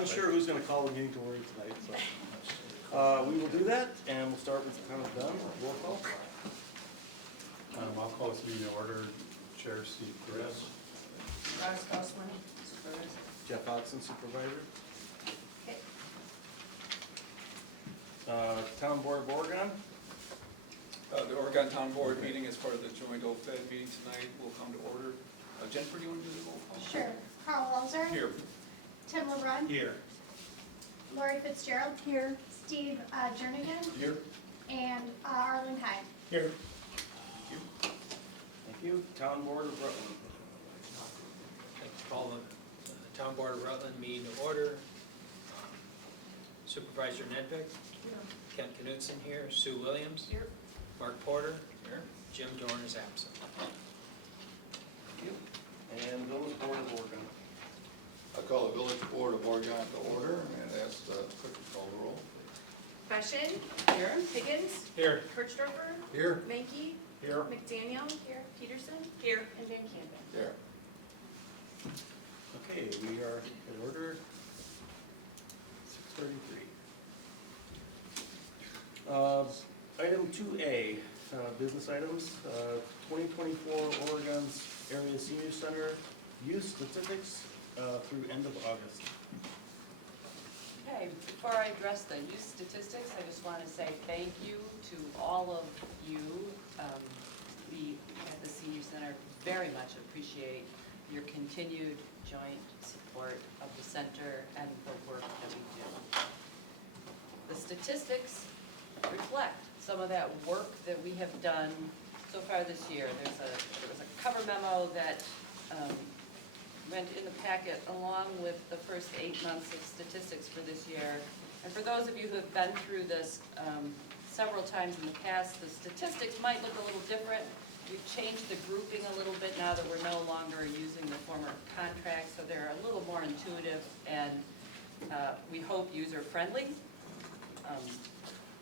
unsure who's gonna call the meeting to order tonight, so. We will do that, and we'll start with the town of Dunn, roll call. I'll call this meeting to order. Chair Steve Perez. Ross Gosselin, supervisor. Jeff Oxen, supervisor. Okay. Town Board of Oregon, The Oregon Town Board meeting as part of the joint OFED meeting tonight will come to order. Jennifer, do you want to do the roll call? Sure. Carl Walzer. Here. Tim LeBrun. Here. Lori Fitzgerald. Here. Steve Jernigan. Here. And Arlen Hyde. Here. thank you. Town Board of Rutland. Call the Town Board of Rutland meeting to order. Supervisor Nedvik. Ken Knutson here. Sue Williams. Here. Mark Porter. Here. Jim Dorn is absent. Thank you. And Village Board of Oregon. I call the Village Board of Oregon to order and ask the clerk to call the roll. Fashion. Here. Higgins. Here. Kirchdorfer. Here. Mankey. Here. McDaniel. Here. Peterson. Here. And Van Campen. Here. Okay, we are in order. 6:33. Item 2A, business items, 2024 Oregon's Area Senior Center use statistics through end of August. Okay, before I address the youth statistics, I just want to say thank you to all of you. We at the Senior Center very much appreciate your continued joint support of the center and the work that we do. The statistics reflect some of that work that we have done so far this year. There was a cover memo that went in the packet along with the first 8 months of statistics for this year. And for those of you who have been through this several times in the past, the statistics might look a little different. We've changed the grouping a little bit now that we're no longer using the former contract, so they're a little more intuitive and we hope user-friendly.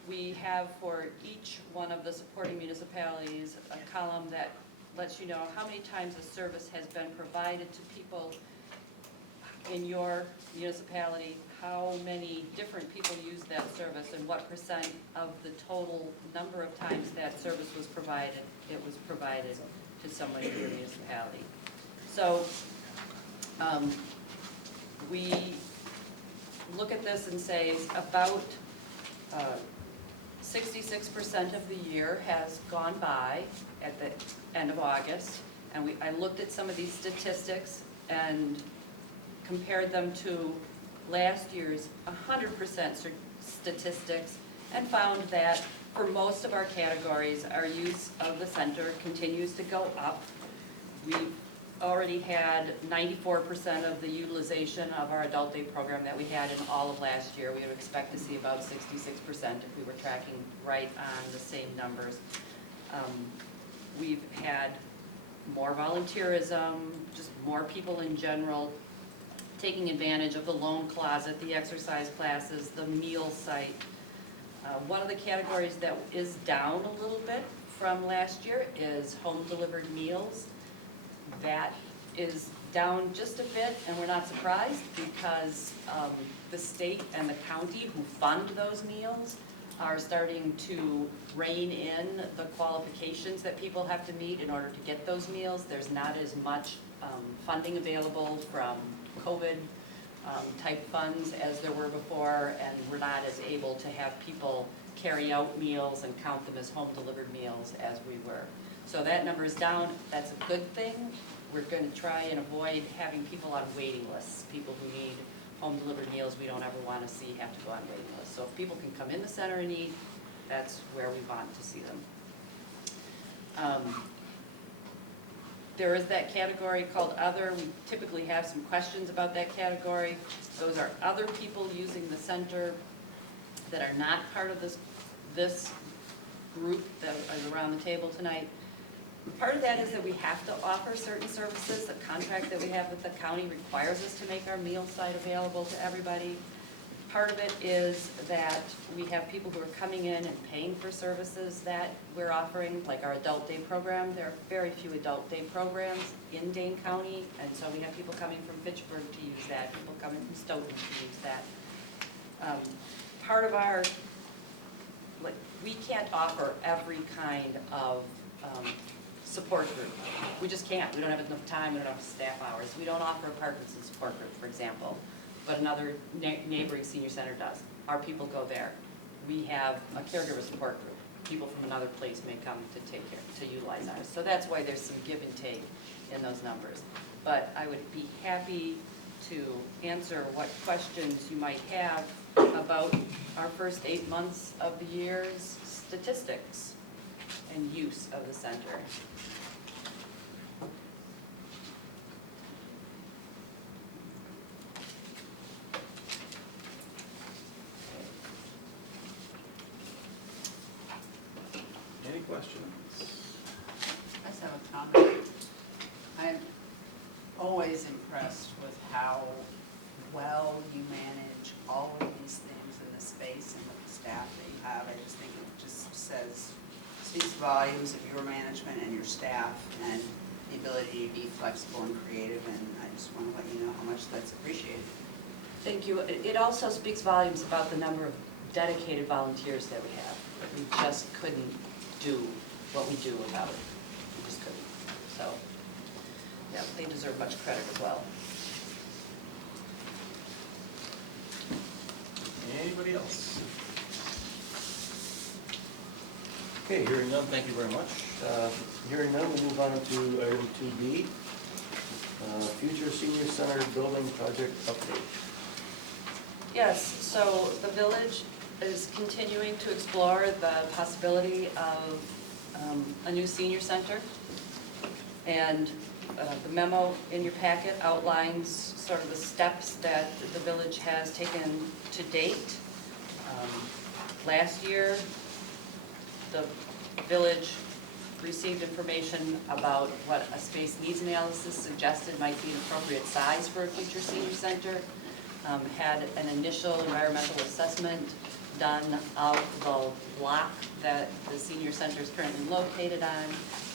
We have for each one of the supporting municipalities a column that lets you know how many times a service has been provided to people in your municipality, how many different people use that service, and what percent of the total number of times that service was provided, it was provided to someone in your municipality. So we look at this and say about 66% of the year has gone by at the end of August, and I looked at some of these statistics and compared them to last year's 100% statistics and found that for most of our categories, our use of the center continues to go up. We've already had 94% of the utilization of our adult day program that we had in all of last year. We would expect to see about 66% if we were tracking right on the same numbers. We've had more volunteerism, just more people in general taking advantage of the loan closet, the exercise classes, the meal site. One of the categories that is down a little bit from last year is home delivered meals. That is down just a bit, and we're not surprised because the state and the county who fund those meals are starting to rein in the qualifications that people have to meet in order to get those meals. There's not as much funding available from COVID type funds as there were before, and we're not as able to have people carry out meals and count them as home delivered meals as we were. So that number is down. That's a good thing. We're going to try and avoid having people on waiting lists. People who need home delivered meals we don't ever want to see have to go on waiting lists. So if people can come in the center and eat, that's where we want to see them. There is that category called Other. We typically have some questions about that category. Those are other people using the center that are not part of this group that is around the table tonight. Part of that is that we have to offer certain services. The contract that we have with the county requires us to make our meal site available to everybody. Part of it is that we have people who are coming in and paying for services that we're offering, like our adult day program. There are very few adult day programs in Dane County, and so we have people coming from Fitchburg to use that, people coming from Stoughton to use that. Part of our, like, we can't offer every kind of support group. We just can't. We don't have enough time, we don't have staff hours. We don't offer a Parkinson's support group, for example, but another neighboring senior center does. Our people go there. We have a caregiver support group. People from another place may come to take care, to utilize ours. So that's why there's some give and take in those numbers. But I would be happy to answer what questions you might have about our first 8 months of the year's statistics and use of the center. Any questions? I just have a comment. I'm always impressed with how well you manage all of these things in the space and with the staff that you have. I just think it just speaks volumes of your management and your staff and the ability to be flexible and creative, and I just want to let you know how much that's appreciated. Thank you. It also speaks volumes about the number of dedicated volunteers that we have. We just couldn't do what we do without it. We just couldn't. So, yeah, they deserve much credit as well. Anybody else? Okay, hearing none, thank you very much. Hearing none, we'll move on to item 2B, future senior center building project update. Yes, so the village is continuing to explore the possibility of a new senior center. And the memo in your packet outlines sort of the steps that the village has taken to date. Last year, the village received information about what a space needs analysis suggested might be an appropriate size for a future senior center. Had an initial environmental assessment done of the block that the senior center is currently located on,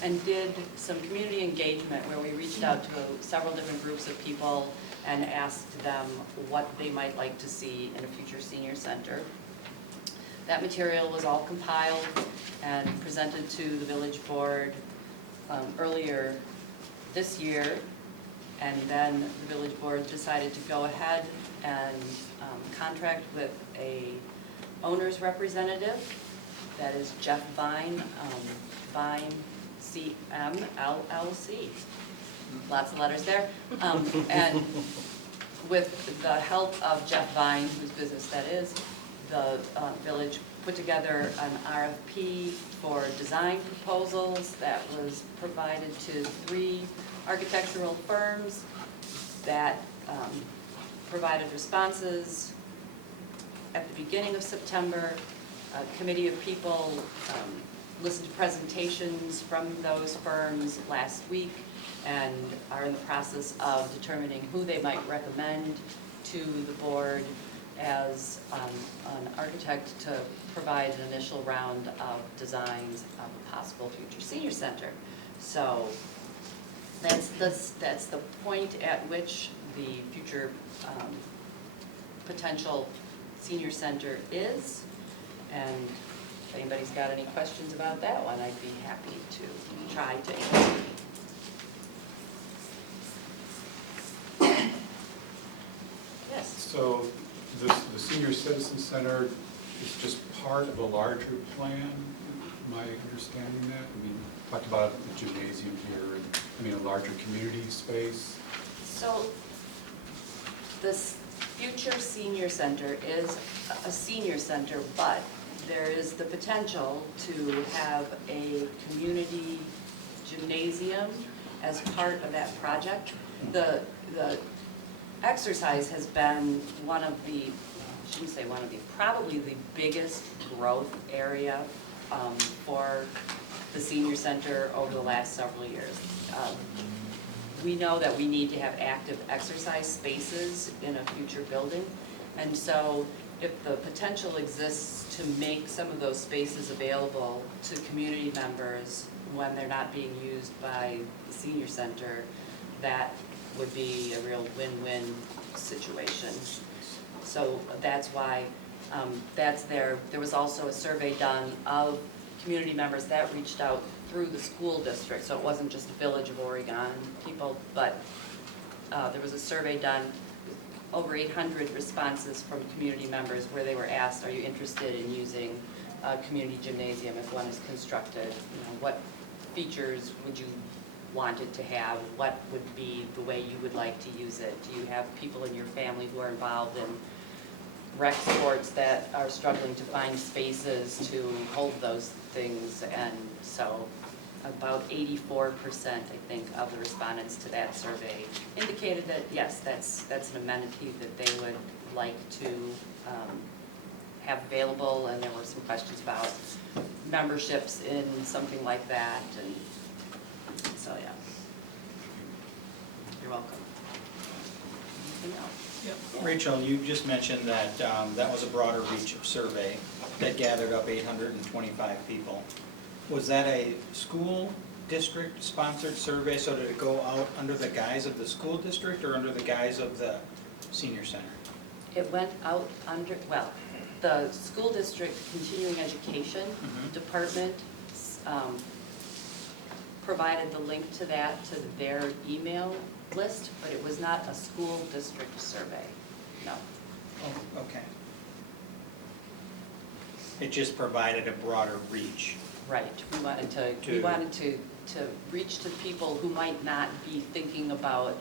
and did some community engagement where we reached out to several different groups of people and asked them what they might like to see in a future senior center. That material was all compiled and presented to the village board earlier this year, and then the village board decided to go ahead and contract with a owner's representative, that is Jeff Vine, Vine CM LLC. Lots of letters there. And with the help of Jeff Vine, whose business that is, the village put together an RFP for design proposals that was provided to 3 architectural firms that provided responses at the beginning of September. A committee of people listened to presentations from those firms last week and are in the process of determining who they might recommend to the board as an architect to provide an initial round of designs of a possible future senior center. So that's the point at which the future potential senior center is. And if anybody's got any questions about that one, I'd be happy to try to answer. Yes. So the senior citizen center is just part of a larger plan, am I understanding that? I mean, talked about the gymnasium here, and I mean a larger community space. So this future senior center is a senior center, but there is the potential to have a community gymnasium as part of that project. The exercise has been one of the, I shouldn't say one of the, probably the biggest growth area for the senior center over the last several years. We know that we need to have active exercise spaces in a future building, and so if the potential exists to make some of those spaces available to community members when they're not being used by the senior center, that would be a real win-win situation. So that's why that's there. There was also a survey done of community members that reached out through the school district, so it wasn't just the Village of Oregon people, but there was a survey done, over 800 responses from community members where they were asked, are you interested in using a community gymnasium if one is constructed? You know, what features would you want it to have? What would be the way you would like to use it? Do you have people in your family who are involved in rec sports that are struggling to find spaces to hold those things? And so about 84%, I think, of the respondents to that survey indicated that, yes, that's an amenity that they would like to have available, and there were some questions about memberships in something like that, and so, yeah. You're welcome. Anything else? Rachel, you just mentioned that that was a broader reach survey that gathered up 825 people. Was that a school district sponsored survey, so did it go out under the guise of the school district or under the guise of the senior center? It went out under, well, the school district continuing education department provided the link to that to their email list, but it was not a school district survey, no. Oh, okay. It just provided a broader reach. Right, we wanted to reach to people who might not be thinking about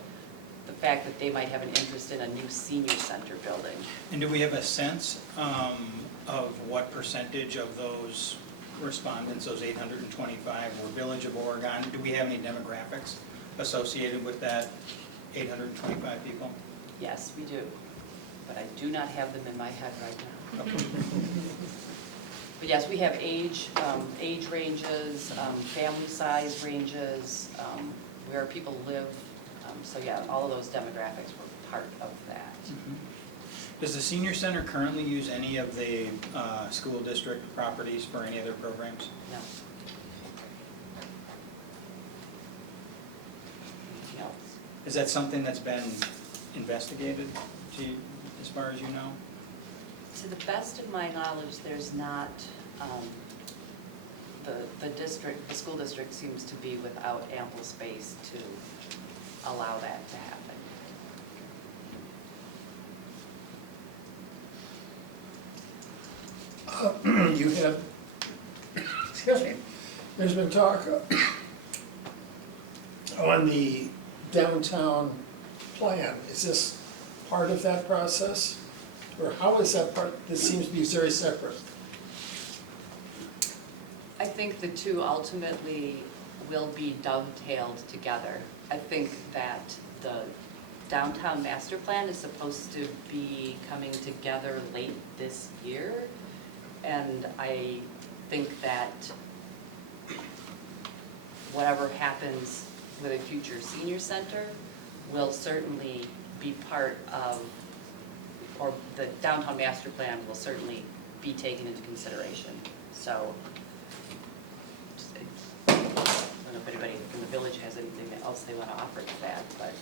the fact that they might have an interest in a new senior center building. And do we have a sense of what percentage of those respondents, those 825, were Village of Oregon? Do we have any demographics associated with that 825 people? Yes, we do, but I do not have them in my head right now. Okay. But yes, we have age ranges, family size ranges, where people live. So yeah, all of those demographics were part of that. Does the senior center currently use any of the school district properties for any of their programs? No. Anything else? Is that something that's been investigated, as far as you know? To the best of my knowledge, there's not, the school district seems to be without ample space to allow that to happen. You have, excuse me, there's been talk on the downtown plan. Is this part of that process? Or how is that part? This seems to be very separate. I think the two ultimately will be dovetailed together. I think that the downtown master plan is supposed to be coming together late this year. And I think that whatever happens with a future senior center will certainly be part of, or the downtown master plan will certainly be taken into consideration. So, I don't know if anybody from the village has anything else they want to offer to that, but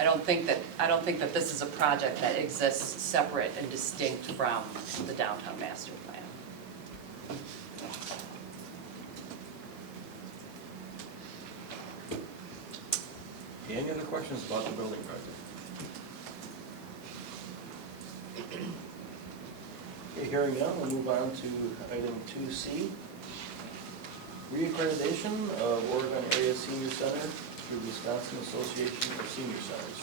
I don't think that this is a project that exists separate and distinct from the downtown master plan. Any other questions about the building project? Okay, hearing none, we'll move on to item 2C. Reaccreditation of Oregon Area Senior Center through Wisconsin Association of Senior Centers.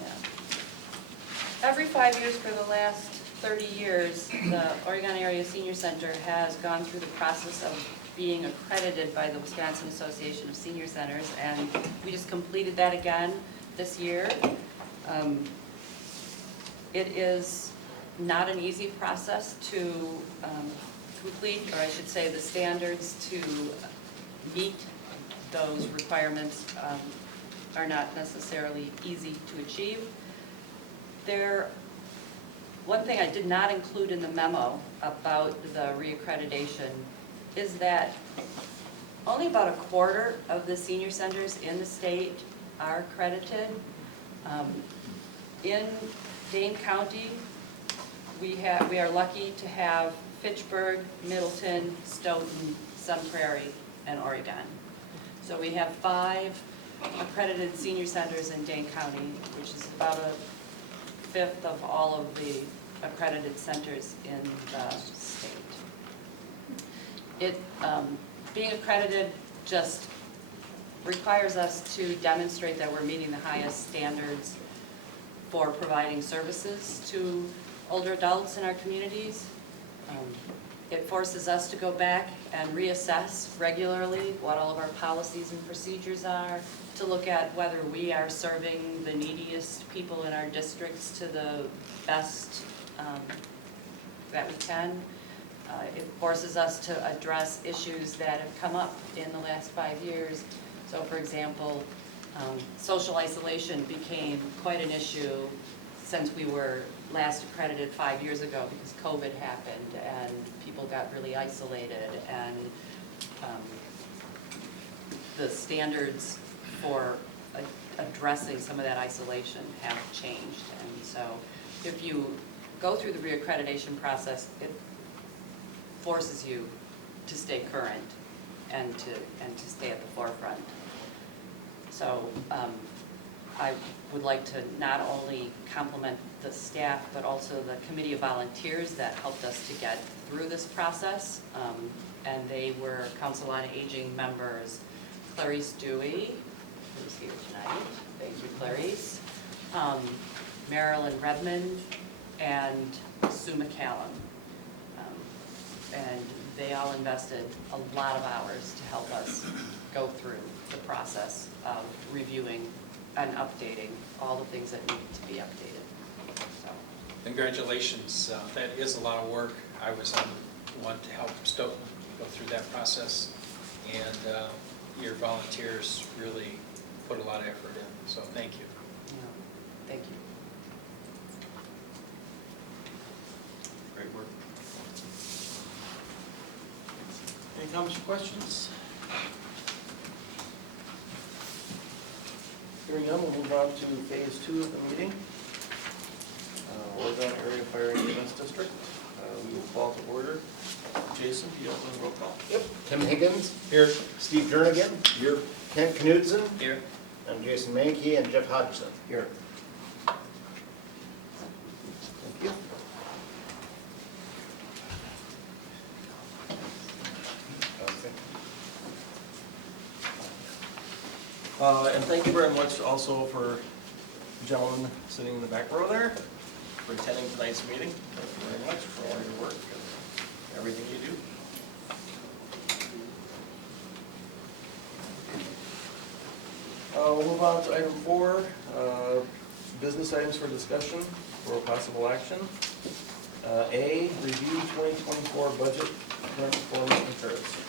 Yeah. Every 5 years for the last 30 years, the Oregon Area Senior Center has gone through the process of being accredited by the Wisconsin Association of Senior Centers, and we just completed that again this year. It is not an easy process to complete, or I should say the standards to meet those requirements are not necessarily easy to achieve. There One thing I did not include in the memo about the reaccreditation is that only about a quarter of the senior centers in the state are accredited. In Dane County, we are lucky to have Fitchburg, Middleton, Stoughton, Sun Prairie, and Oregon. So we have 5 accredited senior centers in Dane County, which is about a fifth of all of the accredited centers in the state. Being accredited just requires us to demonstrate that we're meeting the highest standards for providing services to older adults in our communities. It forces us to go back and reassess regularly what all of our policies and procedures are, to look at whether we are serving the neediest people in our districts to the best that we can. It forces us to address issues that have come up in the last 5 years. So for example, social isolation became quite an issue since we were last accredited 5 years ago, because COVID happened and people got really isolated, and the standards for addressing some of that isolation have changed. And so if you go through the reaccreditation process, it forces you to stay current and to stay at the forefront. So I would like to not only compliment the staff, but also the committee of volunteers that helped us to get through this process. And they were Council on Aging members Clarice Dewey, who's here tonight, thank you Clarice, Marilyn Redmond, and Sue McCallum. And they all invested a lot of hours to help us go through the process of reviewing and updating all the things that needed to be updated. So, Congratulations, that is a lot of work. I was one to help Stoughton go through that process, and your volunteers really put a lot of effort in, so thank you. thank you. Great work. Any comments or questions? Hearing none, we'll move on to phase 2 of the meeting. Oregon Area Fire and Defense District. We will call to order. Jason, do you have a roll call? Yep. Tim Higgins. Here. Steve Jernigan. Here. Kent Knudsen. Here. I'm Jason Mankey and Jeff Hodgson. Here. Thank you. And thank you very much also for the gentleman sitting in the back row there for attending tonight's meeting. Thank you very much for all your work and everything you do. We'll move on to item 4, business items for discussion or possible action. A, review 2024 budget current performance comparison.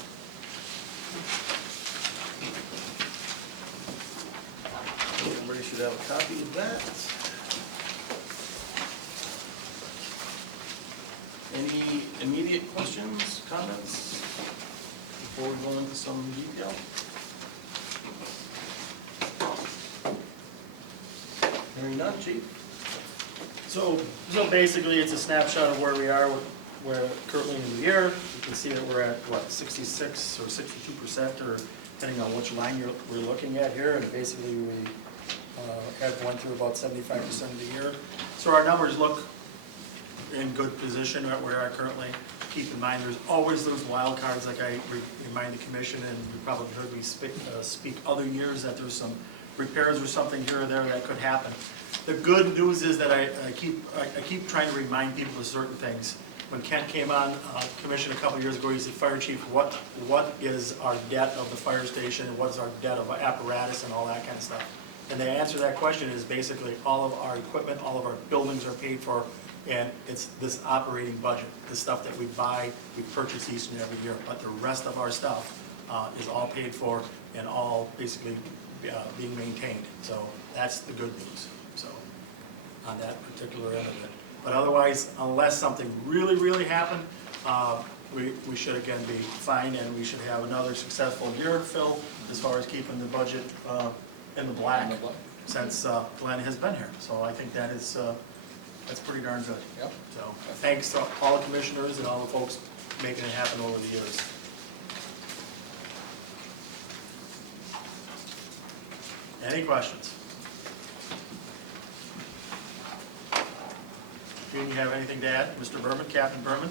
Everybody should have a copy of that. Any immediate questions, comments before we go into some detail? Hearing none, Chief? So basically, it's a snapshot of where we are, where currently in the year. You can see that we're at, what, 66 or 62%, or depending on which line we're looking at here, and basically we have went through about 75% of the year. So our numbers look in good position at where we are currently. Keep in mind, there's always those wild cards, like I remind the commission, and you probably heard me speak other years, that there's some repairs or something here or there that could happen. The good news is that I keep trying to remind people of certain things. When Kent came on commission a couple of years ago, he said, "Fire Chief, what is our debt of the fire station? What's our debt of apparatus and all that kind of stuff?" And the answer to that question is basically all of our equipment, all of our buildings are paid for, and it's this operating budget, the stuff that we buy, we purchase each and every year. But the rest of our stuff is all paid for and all basically being maintained. So that's the good news. So on that particular end of it. But otherwise, unless something really, really happened, we should again be fine, and we should have another successful year, Phil, as far as keeping the budget in the black since Glenn has been here. So I think that is, that's pretty darn good. Yep. So thanks to all the commissioners and all the folks making it happen over the years. Any questions? Do you have anything to add? Mr. Berman, Captain Berman?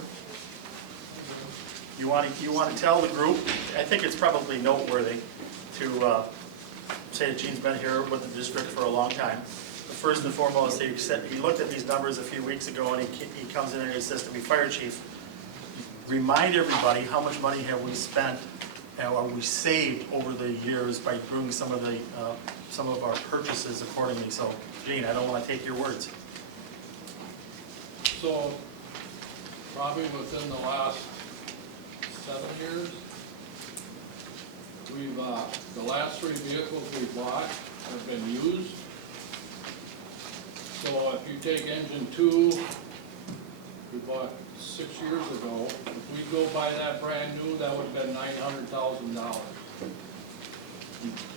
You want to tell the group, I think it's probably noteworthy to say that Gene's been here with the district for a long time. But first and foremost, he looked at these numbers a few weeks ago, and he comes in and he says to me, Fire Chief, remind everybody how much money have we spent or we saved over the years by doing some of our purchases accordingly. So, Gene, I don't want to take your words. So, probably within the last 7 years, we've, the last 3 vehicles we bought have been used. So if you take engine 2, we bought 6 years ago, if we go buy that brand new, that would have been $900,000.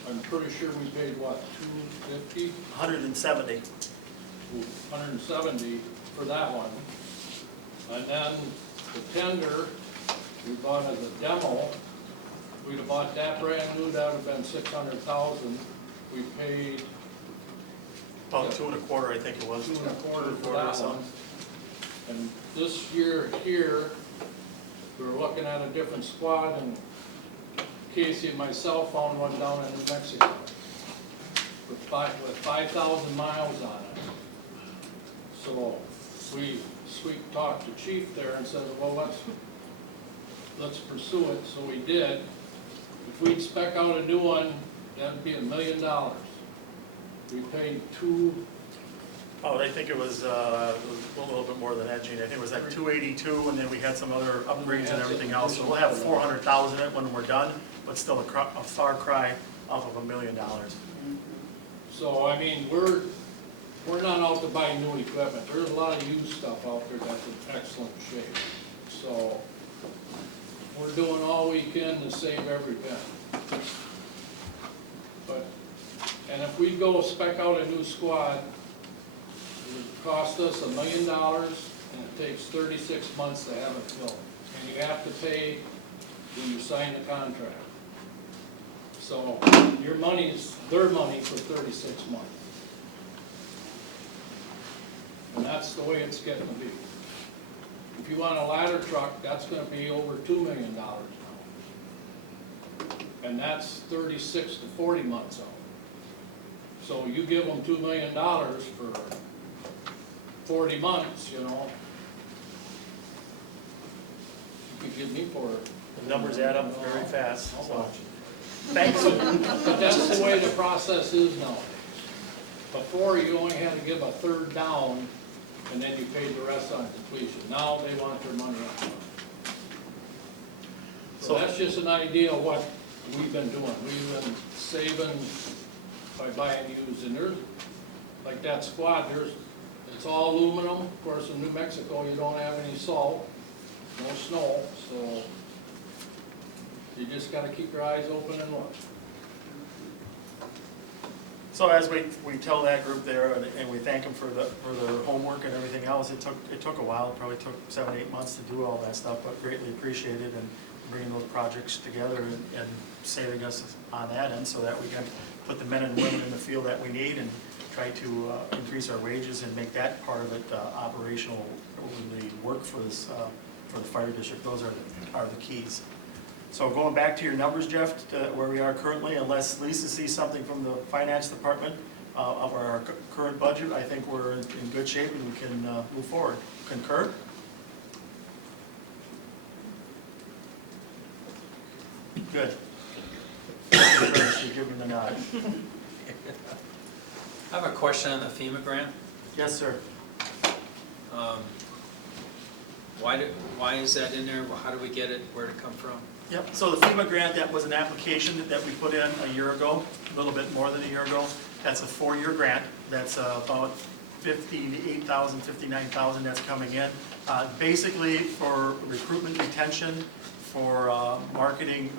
I'm pretty sure we paid what, $250? 170. 170 for that one. And then the tender, we bought as a demo. We'd have bought that brand new, that would have been 600,000. We paid About 2 1/4, I think it was. 2 1/4 for or that something. one. And this year here, we were looking at a different squad, and Casey and myself found one down in New Mexico with 5,000 miles on it. So we sweet talked the chief there and said, well, let's pursue it. So we did. If we'd spec out a new one, that'd be $1 million. We paid I think it was a little bit more than that, Gene. I think it was like 282, and then we had some other upgrades and everything else. So we'll have 400,000 in it when we're done, but still a far cry off of $1 million. So, I mean, we're not out to buy new equipment. There's a lot of used stuff out there that's in excellent shape. So, we're doing all we can to save every penny. But, and if we go spec out a new squad, it would cost us $1 million, and it takes 36 months to have it built. And you have to pay when you sign the contract. So, your money's their money for 36 months. And that's the way it's getting to be. If you want a ladder truck, that's gonna be over $2 million now. And that's 36 to 40 months out. So you give them $2 million for 40 months, you know. You could give me for it. The numbers add up very fast, How so. much? Thanks. But that's the way the process is now. Before, you only had to give a third down, and then you paid the rest on completion. Now, they want their money up front. So that's just an idea of what we've been doing. We've been saving by buying used, and there's, like that squad, it's all aluminum. Of course, in New Mexico, you don't have any salt, no snow, so you just gotta keep your eyes open and look. So as we tell that group there, and we thank them for their homework and everything else, it took a while, it probably took 7 or 8 months to do all that stuff, but greatly appreciated, and bringing those projects together and saving us on that end so that we can put the men and women in the field that we need and try to increase our wages and make that part of it operational, the work for this, for the fire district. Those are the keys. So going back to your numbers, Jeff, to where we are currently, unless Lisa sees something from the finance department of our current budget, I think we're in good shape and we can move forward. Concur? Good. You give me the nod. I have a question on the FEMA grant. Yes, sir. Why is that in there? How do we get it? Where did it come from? Yep, so the FEMA grant, that was an application that we put in a year ago, a little bit more than a year ago. That's a 4-year grant. That's about 58,000, 59,000 that's coming in. Basically for recruitment retention, for marketing,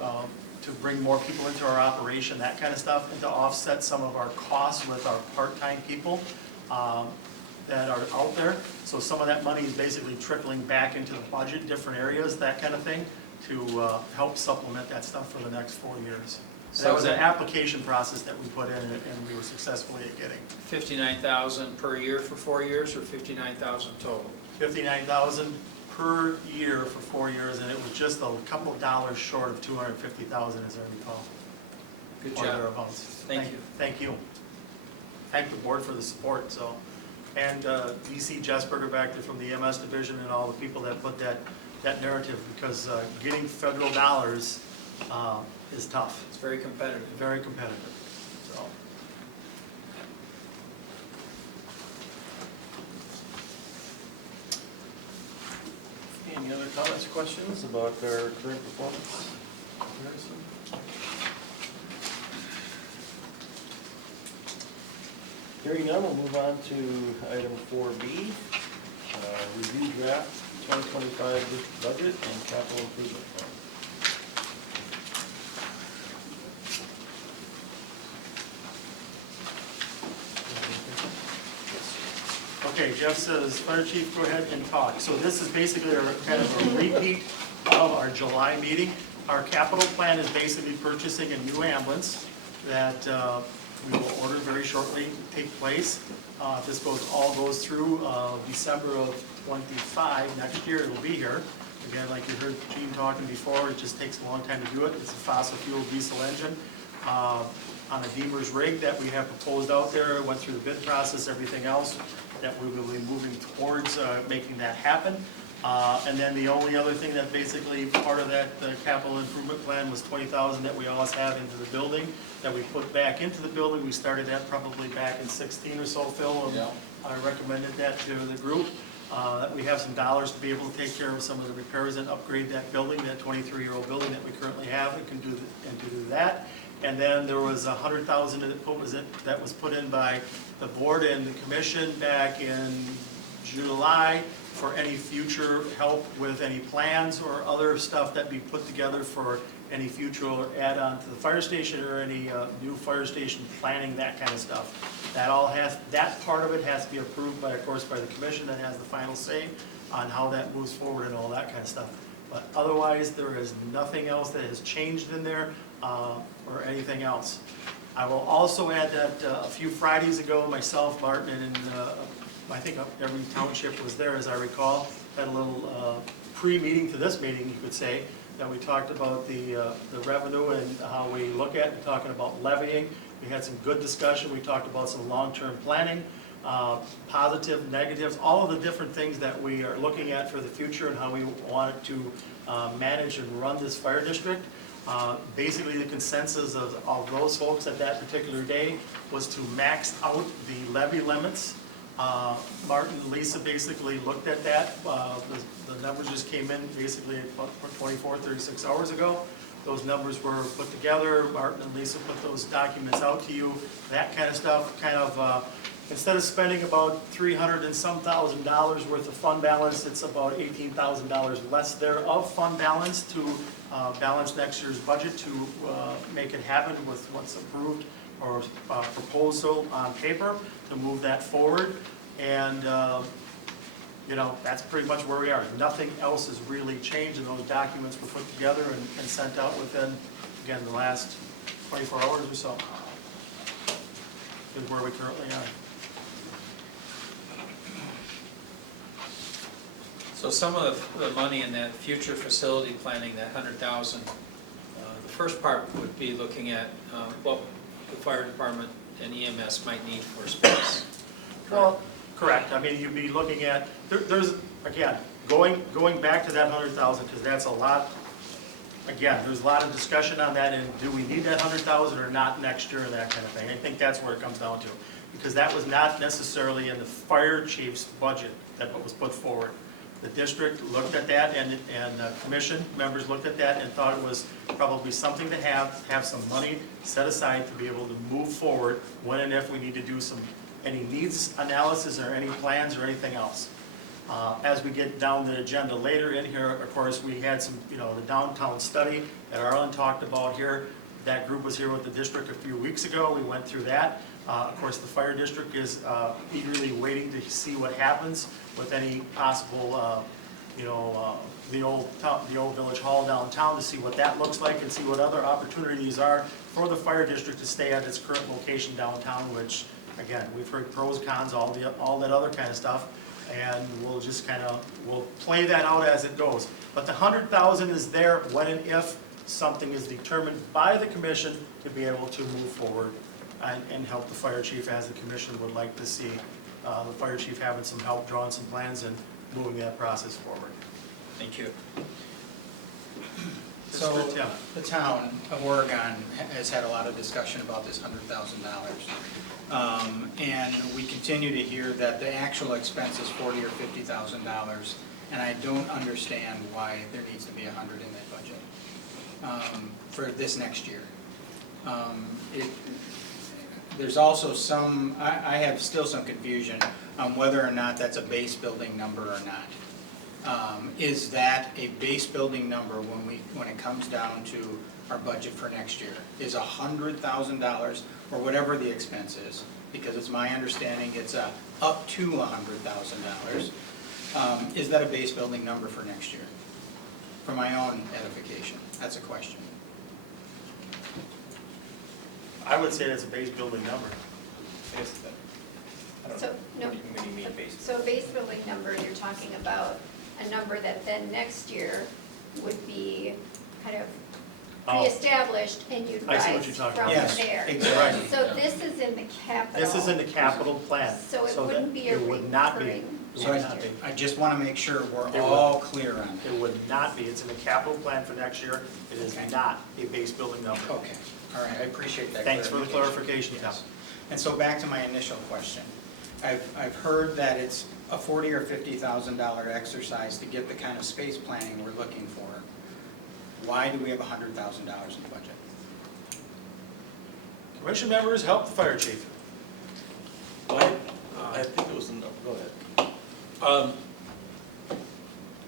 to bring more people into our operation, that kind of stuff, and to offset some of our costs with our part-time people that are out there. So some of that money is basically trickling back into the budget, different areas, that kind of thing, to help supplement that stuff for the next 4 years. So that was an application process that we put in and we were successfully at getting. 59,000 per year for 4 years, or 59,000 total? 59,000 per year for 4 years, and it was just a couple of dollars short of 250,000, as I recall. Good Or job. thereabouts. Thank you. Thank you. Thank the board for the support, so. And DC Jesperger back there from the EMS division and all the people that put that narrative, because getting federal dollars is tough. It's very competitive. Very competitive, so. Any other comments, questions about our current performance? Comparison? Hearing none, we'll move on to item 4B, review draft 2025 budget and capital improvement plan. Okay, Jeff says, Fire Chief, go ahead and talk. So this is basically a kind of a repeat of our July meeting. Our capital plan is basically purchasing a new ambulance that we will order very shortly to take place. If this all goes through December of 25, next year it'll be here. Again, like you heard Gene talking before, it just takes a long time to do it. It's a fossil fuel diesel engine on a Deemer's rig that we have proposed out there, went through the bid process, everything else, that we will be moving towards making that happen. And then the only other thing that basically part of that capital improvement plan was 20,000 that we always have into the building, that we put back into the building. We started that probably back in 16 or so, Phil, and I recommended that to the group. That we have some dollars to be able to take care of some of the repairs and upgrade that building, that 23-year-old building that we currently have, and can do that. And then there was 100,000 that was put in by the board and the commission back in July for any future help with any plans or other stuff that be put together for any future add-on to the fire station or any new fire station planning, that kind of stuff. That part of it has to be approved by, of course, by the commission that has the final say on how that moves forward and all that kind of stuff. But otherwise, there is nothing else that has changed in there or anything else. I will also add that a few Fridays ago, myself, Martin, and I think every township was there, as I recall, had a little pre-meeting to this meeting, you could say, that we talked about the revenue and how we look at it, talking about levying. We had some good discussion. We talked about some long-term planning, positive, negatives, all of the different things that we are looking at for the future and how we want to manage and run this fire district. Basically, the consensus of those folks at that particular day was to max out the levy limits. Martin and Lisa basically looked at that. The numbers just came in basically about 24, 36 hours ago. Those numbers were put together. Martin and Lisa put those documents out to you. That kind of stuff, instead of spending about $300 and some thousand worth of fund balance, it's about $18,000 less there of fund balance to balance next year's budget to make it happen with what's approved or proposal on paper to move that forward. And that's pretty much where we are. Nothing else has really changed, and those documents were put together and sent out within, again, the last 24 hours or so is where we currently are. So some of the money in that future facility planning, that 100,000, the first part would be looking at what the fire department and EMS might need for space. Well, correct. I mean, you'd be looking at, there's, again, going back to that 100,000, because that's a lot, again, there's a lot of discussion on that, and do we need that 100,000 or not next year and that kind of thing. I think that's where it comes down to, because that was not necessarily in the fire chief's budget that was put forward. The district looked at that, and commission members looked at that and thought it was probably something to have some money set aside to be able to move forward when and if we need to do some any needs analysis or any plans or anything else. As we get down the agenda later in here, of course, we had some, the downtown study that Arlen talked about here. That group was here with the district a few weeks ago. We went through that. Of course, the fire district is eagerly waiting to see what happens with any possible, the old village hall downtown, to see what that looks like and see what other opportunities are for the fire district to stay at its current location downtown, which, again, we've heard pros, cons, all that other kind of stuff. And we'll just we'll play that out as it goes. But the 100,000 is there when and if something is determined by the commission to be able to move forward and help the fire chief, as the commission would like to see the fire chief having some help drawing some plans and moving that process forward. Thank you. So, So, the town of Oregon has had a lot of discussion about this $100,000. And we continue to hear that the actual expense is $40,000 or $50,000, and I don't understand why there needs to be $100 in that budget for this next year. There's also some, I have still some confusion on whether or not that's a base building number or not. Is that a base building number when it comes down to our budget for next year? Is $100,000 or whatever the expense is, because it's my understanding it's up to $100,000. Is that a base building number for next year? For my own edification, that's a question. I would say that's a base building number. So, no, What do you mean base? so a base building number, you're talking about a number that then next year would be kind of pre-established and you'd I see what rise you're talking from about. Yes, there. exactly. So this is in the capital. This is in the capital plan. So it that wouldn't be a it would not be. recurring. It So would not be. I just want to make sure It we're would. all clear on that. It would not be. It's in the capital plan for next year. It is Okay. not a base building number. Okay, all right, I appreciate that Thanks for the clarification, Tom. Yes. And so back to my initial question. I've heard that it's a $40,000 or $50,000 exercise to get the kind of space planning we're looking for. Why do we have $100,000 in the budget? Commission members, help the fire chief. I think it was enough, go ahead.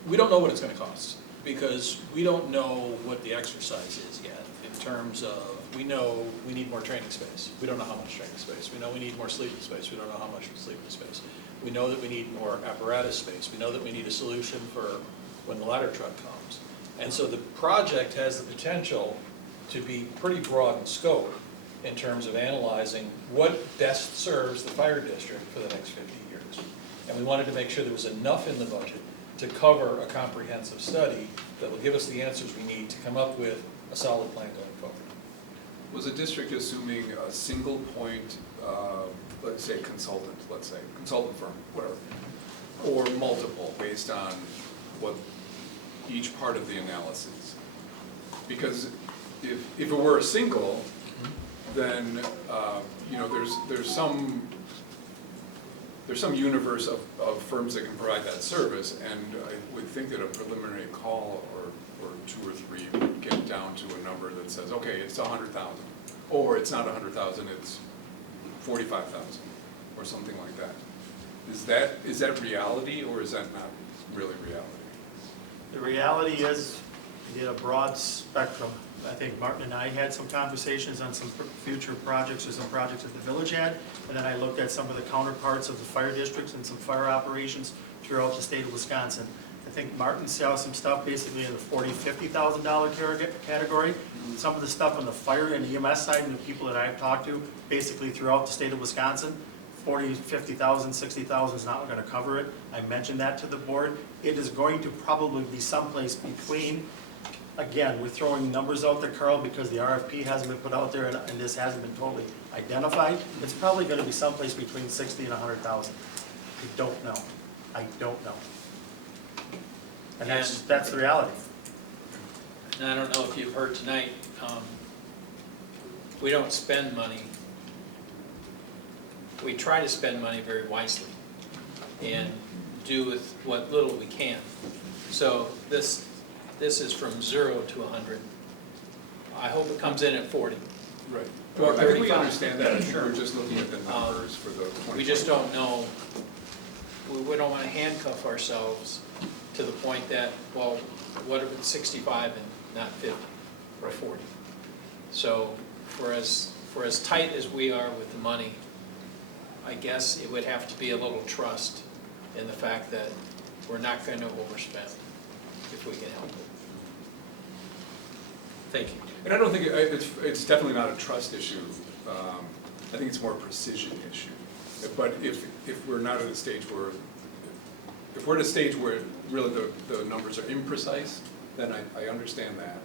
We don't know what it's gonna cost, because we don't know what the exercise is yet, in terms of, we know we need more training space. We don't know how much training space. We know we need more sleeping space. We don't know how much sleeping space. We know that we need more apparatus space. We know that we need a solution for when the ladder truck comes. And so the project has the potential to be pretty broad in scope in terms of analyzing what best serves the fire district for the next 50 years. And we wanted to make sure there was enough in the budget to cover a comprehensive study that will give us the answers we need to come up with a solid plan going forward. Was the district assuming a single point, let's say consultant firm, whatever, or multiple based on what each part of the analysis? Because if it were a single, then, there's some universe of firms that can provide that service, and I would think that a preliminary call or two or three would get down to a number that says, okay, it's 100,000, or it's not 100,000, it's 45,000, or something like that. Is that reality, or is that not really reality? The reality is, you get a broad spectrum. I think Martin and I had some conversations on some future projects or some projects that the village had, and then I looked at some of the counterparts of the fire districts and some fire operations throughout the state of Wisconsin. I think Martin saw some stuff basically in the $40,000, $50,000 category. Some of the stuff on the fire and EMS side and the people that I've talked to, basically throughout the state of Wisconsin, 40, 50,000, 60,000 is not going to cover it. I mentioned that to the board. It is going to probably be someplace between, again, we're throwing numbers out there, Carl, because the RFP hasn't been put out there and this hasn't been totally identified. It's probably going to be someplace between 60 and 100,000. I don't know. I don't know. And that's the reality. And I don't know if you've heard tonight, we don't spend money. We try to spend money very wisely and do with what little we can. So this is from 0 to 100. I hope it comes in at 40. Right. Well, I think we understand that, I think we're just looking at the numbers for the 20. We just don't know, we don't want to handcuff ourselves to the point that, well, what if it's 65 and not 50 or 40? So for as tight as we are with the money, I guess it would have to be a little trust in the fact that we're not going to overspend if we can help it. Thank you. And I don't think, it's definitely not a trust issue. I think it's more a precision issue. But if we're not at a stage where, if we're at a stage where really the numbers are imprecise, then I understand that.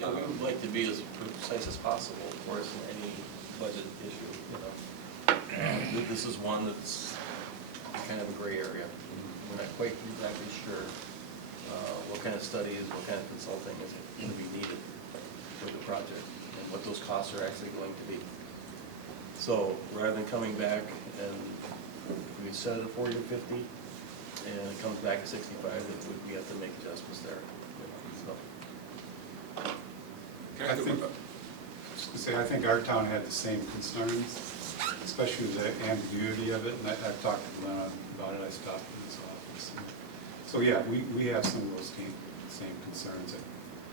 Yeah, we would like to be as precise as possible, of course, in any budget issue, you know. This is one that's kind of a gray area. We're not quite exactly sure what kind of studies, what kind of consulting is going to be needed for the project, and what those costs are actually going to be. So rather than coming back and we set it at 40 or 50, and it comes back at 65, we have to make adjustments there. So. I think our town had the same concerns, especially the ambiguity of it, and I've talked to Glenn about it, I stopped in his office. So yeah, we have some of those same concerns.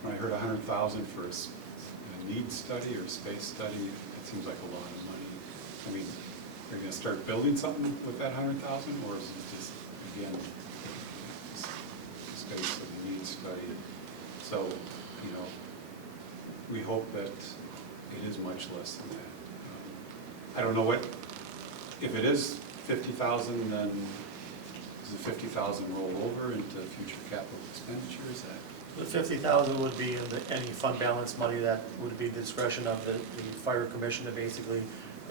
When I heard 100,000 for a need study or space study, it seems like a lot of money. I mean, are you gonna start building something with that 100,000, or is it just, again, space for the need study? So, you know, we hope that it is much less than that. I don't know what, if it is 50,000, then does the 50,000 roll over into future capital expenditures? The 50,000 would be in any fund balance money that would be the discretion of the fire commission to basically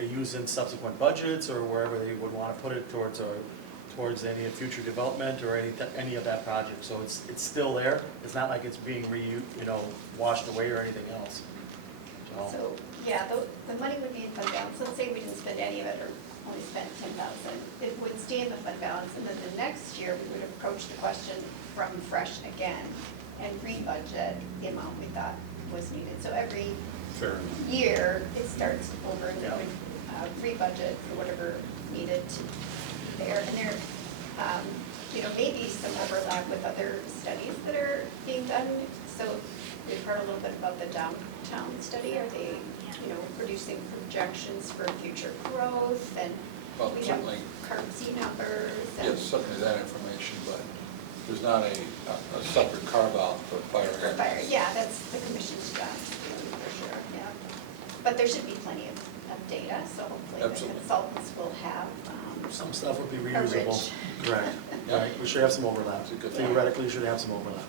use in subsequent budgets or wherever they would want to put it towards any future development or any of that project. So it's still there. It's not like it's being washed away or anything else. So, yeah, the money would be in fund balance. Let's say we didn't spend any of it or only spent 10,000. It would stay in the fund balance, and then the next year we would approach the question from fresh again and rebudget the amount we thought was needed. So every year, it starts over and then rebudget for whatever needed there. And there, maybe some overlap with other studies that are being done. So we've heard a little bit about the downtown study. Are they, producing projections for future growth? And Well, we have certainly. currency numbers. And Yes, certainly that information, but there's not a separate carve-out for fire. For fire, yeah, that's the commission's job, for sure, yeah. But there should be plenty of data, so hopefully the Absolutely. consultants will have Some stuff would be a reusable. rich. Correct. Yeah. Right, we should have some overlap. That's a good- Theoretically, we should have some overlap.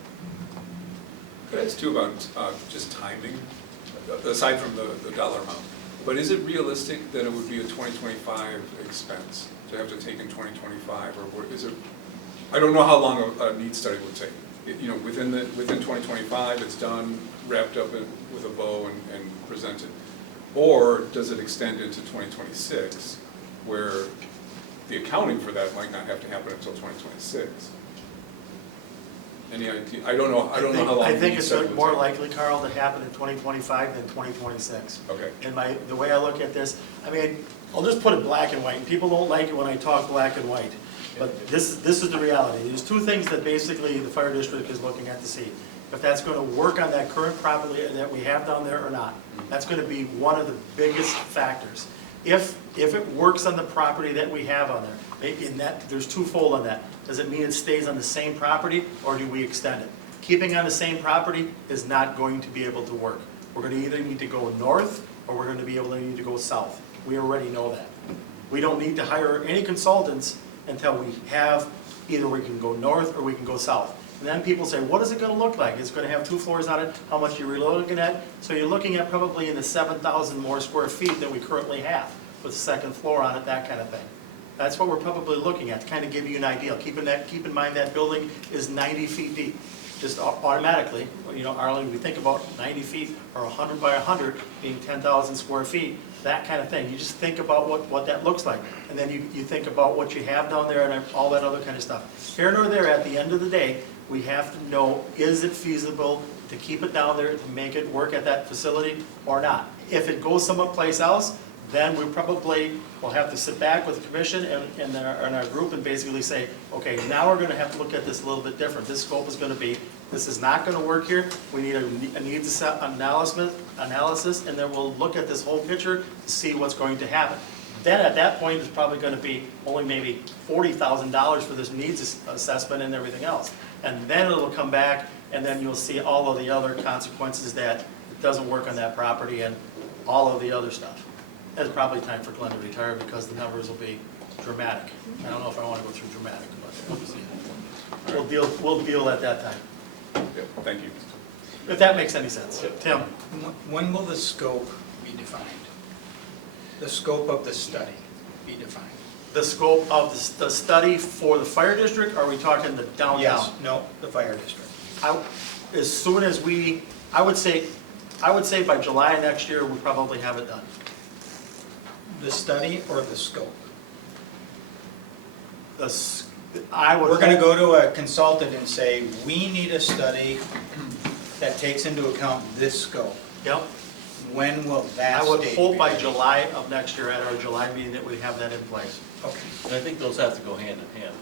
Could I ask too about just timing, aside from the dollar amount? But is it realistic that it would be a 2025 expense to have to take in 2025, or is it? I don't know how long a need study would take. Within 2025, it's done, wrapped up with a bow and presented, or does it extend into 2026, where the accounting for that might not have to happen until 2026? Any idea? I don't know how long. I the think need it's study would more take. likely, Carl, to happen in 2025 than 2026. Okay. And the way I look at this, I'll just put it black and white, and people don't like it when I talk black and white. But this is the reality. There's two things that basically the fire district is looking at to see. If that's going to work on that current property that we have down there or not. That's going to be one of the biggest factors. If it works on the property that we have on there, maybe in that, there's twofold on that. Does it mean it stays on the same property, or do we extend it? Keeping on the same property is not going to be able to work. We're going to either need to go north, or we're going to be able to need to go south. We already know that. We don't need to hire any consultants until we have, either we can go north or we can go south. And then people say, what is it going to look like? It's going to have 2 floors on it. How much are you really looking at? So you're looking at probably in the 7,000 more square feet than we currently have, with the second floor on it, that kind of thing. That's what we're probably looking at, to kind of give you an idea. Keep in mind that building is 90 feet deep. Just automatically, Arlene, we think about 90 feet or 100 by 100 being 10,000 square feet, that kind of thing. You just think about what that looks like. And then you think about what you have down there and all that other kind of stuff. Here nor there, at the end of the day, we have to know, is it feasible to keep it down there, to make it work at that facility or not? If it goes someplace else, then we probably will have to sit back with the commission and our group and basically say, okay, now we're gonna have to look at this a little bit different. This scope is gonna be, this is not gonna work here. We need a needs analysis, and then we'll look at this whole picture to see what's going to happen. Then at that point, it's probably gonna be only maybe $40,000 for this needs assessment and everything else. And then it'll come back, and then you'll see all of the other consequences that it doesn't work on that property and all of the other stuff. It's probably time for Glenn to retire because the numbers will be dramatic. I don't know if I want to go through dramatic, but we'll see. We'll deal at that time, Yeah, thank you. if that makes any sense. Tim? When will the scope be defined? The scope of the study be defined? The scope of the study for the fire district, or are we talking the downtown? Yes, no, the fire district. As soon as I would say by July next year, we'll probably have it done. The study or the scope? We're We're gonna go to a consultant and say, we need a study that takes into account this scope. Yep. When will that I would state hope be by ready? July of next year, at our July meeting, that we have that in place. Okay. And I think those have to go hand in hand.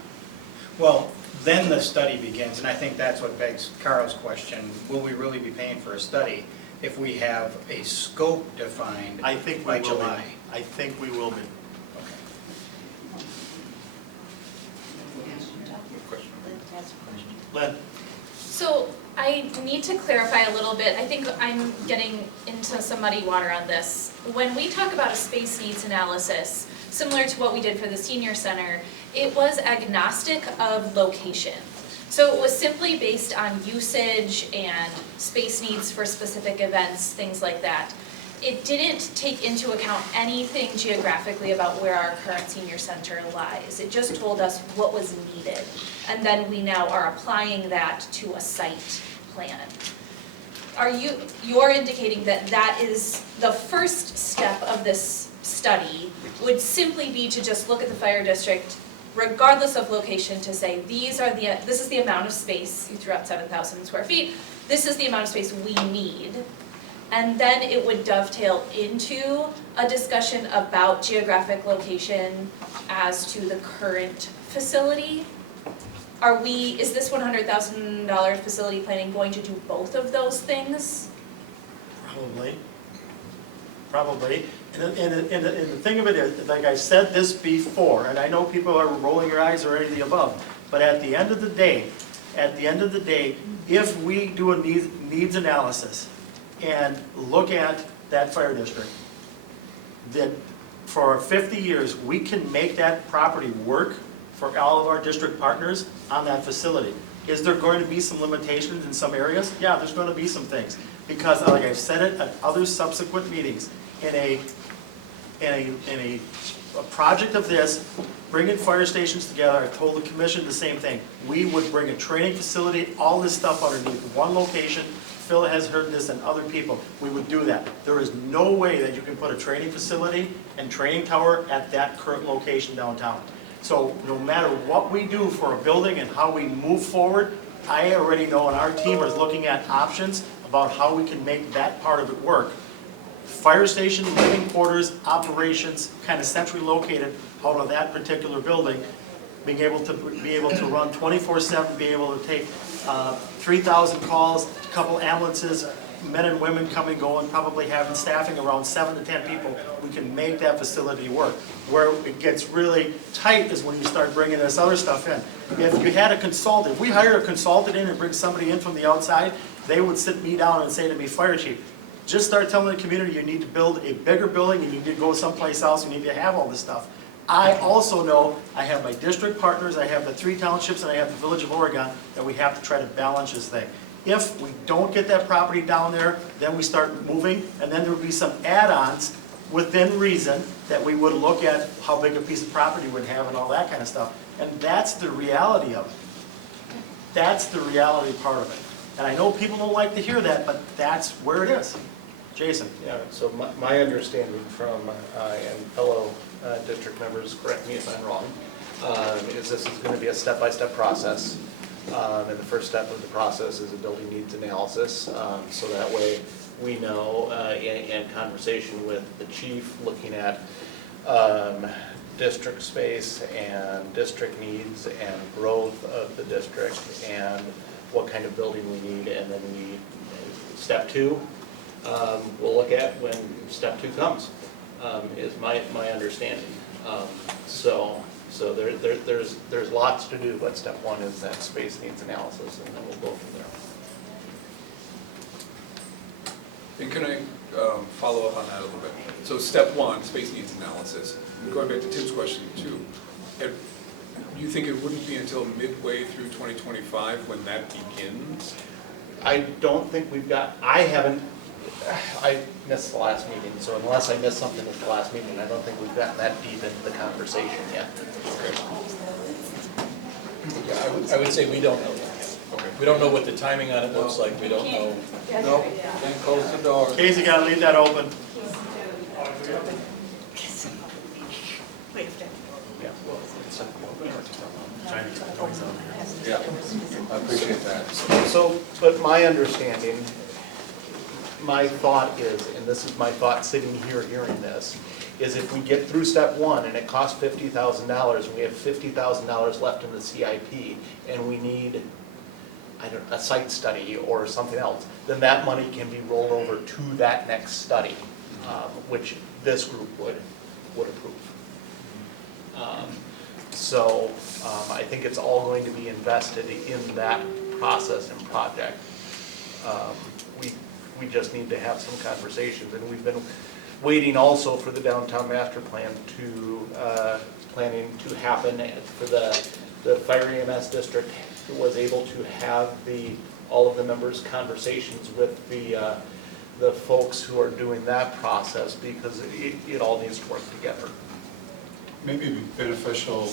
Well, then the study begins, and I think that's what begs Carl's question. Will we really be paying for a study if we have a scope defined I think we by will July? be. I think we will be. Lynn? So I need to clarify a little bit. I think I'm getting into some muddy water on this. When we talk about a space needs analysis, similar to what we did for the senior center, it was agnostic of location. So it was simply based on usage and space needs for specific events, things like that. It didn't take into account anything geographically about where our current senior center lies. It just told us what was needed. And then we now are applying that to a site plan. You're indicating that that is the first step of this study would simply be to just look at the fire district, regardless of location, to say, this is the amount of space, you threw out 7,000 square feet, this is the amount of space we need. And then it would dovetail into a discussion about geographic location as to the current facility. Is this $100,000 facility planning going to do both of those things? Probably. And the thing of it is, like I said this before, and I know people are rolling your eyes or any of the above, but at the end of the day, if we do a needs analysis and look at that fire district, then for 50 years, we can make that property work for all of our district partners on that facility. Is there going to be some limitations in some areas? Yeah, there's going to be some things. Because like I've said it at other subsequent meetings, in a project of this, bringing fire stations together, I told the commission the same thing. We would bring a training facility, all this stuff underneath one location. Phil has heard this and other people. We would do that. There is no way that you can put a training facility and training tower at that current location downtown. So no matter what we do for a building and how we move forward, I already know, and our team is looking at options about how we can make that part of it work. Fire station, living quarters, operations, kind of centrally located out of that particular building, being able to run 24/7, be able to take 3,000 calls, a couple ambulances, men and women coming, going, probably having staffing around 7 to 10 people. We can make that facility work. Where it gets really tight is when you start bringing this other stuff in. If you had a consultant, if we hired a consultant in and bring somebody in from the outside, they would sit me down and say to me, Fire Chief, just start telling the community you need to build a bigger building, you need to go someplace else, you need to have all this stuff. I also know I have my district partners, I have the 3 townships, and I have the Village of Oregon, that we have to try to balance this thing. If we don't get that property down there, then we start moving, and then there will be some add-ons within reason that we would look at how big a piece of property we'd have and all that kind of stuff. And that's the reality of it. That's the reality part of it. And I know people don't like to hear that, but that's where it is. Jason? Yeah, so my understanding from, and fellow district members, correct me if I'm wrong, is this is going to be a step-by-step process. And the first step of the process is a building needs analysis. So that way, we know, in conversation with the chief, looking at district space and district needs and growth of the district and what kind of building we need, and then step two, we'll look at when step two comes, is my understanding. So there's lots to do, but step one is that space needs analysis, and then we'll go from there. And can I follow up on that a little bit? So step one, space needs analysis. And going back to Tim's question too, you think it wouldn't be until midway through 2025 when that begins? I don't think we've got, I missed the last meeting, so unless I missed something at the last meeting, I don't think we've gotten that deep into the conversation yet. Yeah, I would say we don't know yet. Okay. We don't know what the timing on it looks like, we don't know. Nope, can't close the door. Casey, gotta leave that open. Yeah, I appreciate that. So, but my understanding, my thought is, and this is my thought sitting here hearing this, is if we get through step one and it costs $50,000, and we have $50,000 left in the CIP, and we need, a site study or something else, then that money can be rolled over to that next study, which this group would approve. So I think it's all going to be invested in that process and project. We just need to have some conversations, and we've been waiting also for the downtown master plan planning to happen for the fire EMS district was able to have all of the members' conversations with the folks who are doing that process, because it all needs to work together. Maybe it'd be beneficial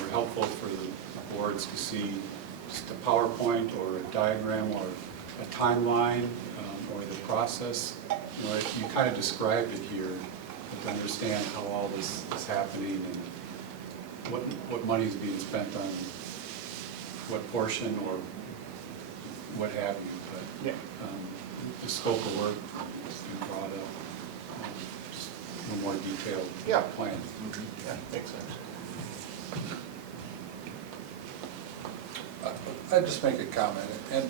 or helpful for the boards to see just a PowerPoint or a diagram or a timeline or the process. You kind of described it here, but to understand how all this is happening and what money is being spent on what portion or what have you. But the scope of work is being brought up, just a little more detailed plan. Yeah, makes sense. I'd just make a comment, and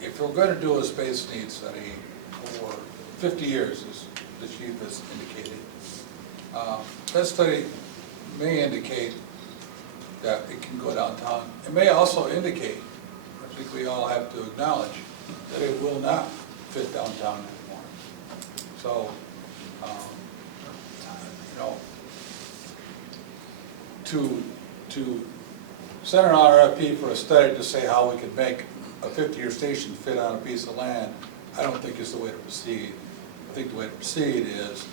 if we're going to do a space needs study for 50 years, as the chief has indicated, that study may indicate that it can go downtown. It may also indicate, I think we all have to acknowledge, that it will not fit downtown anymore. So, to send an RFP for a study to say how we could make a 50-year station fit on a piece of land, I don't think is the way to proceed. I think the way to proceed is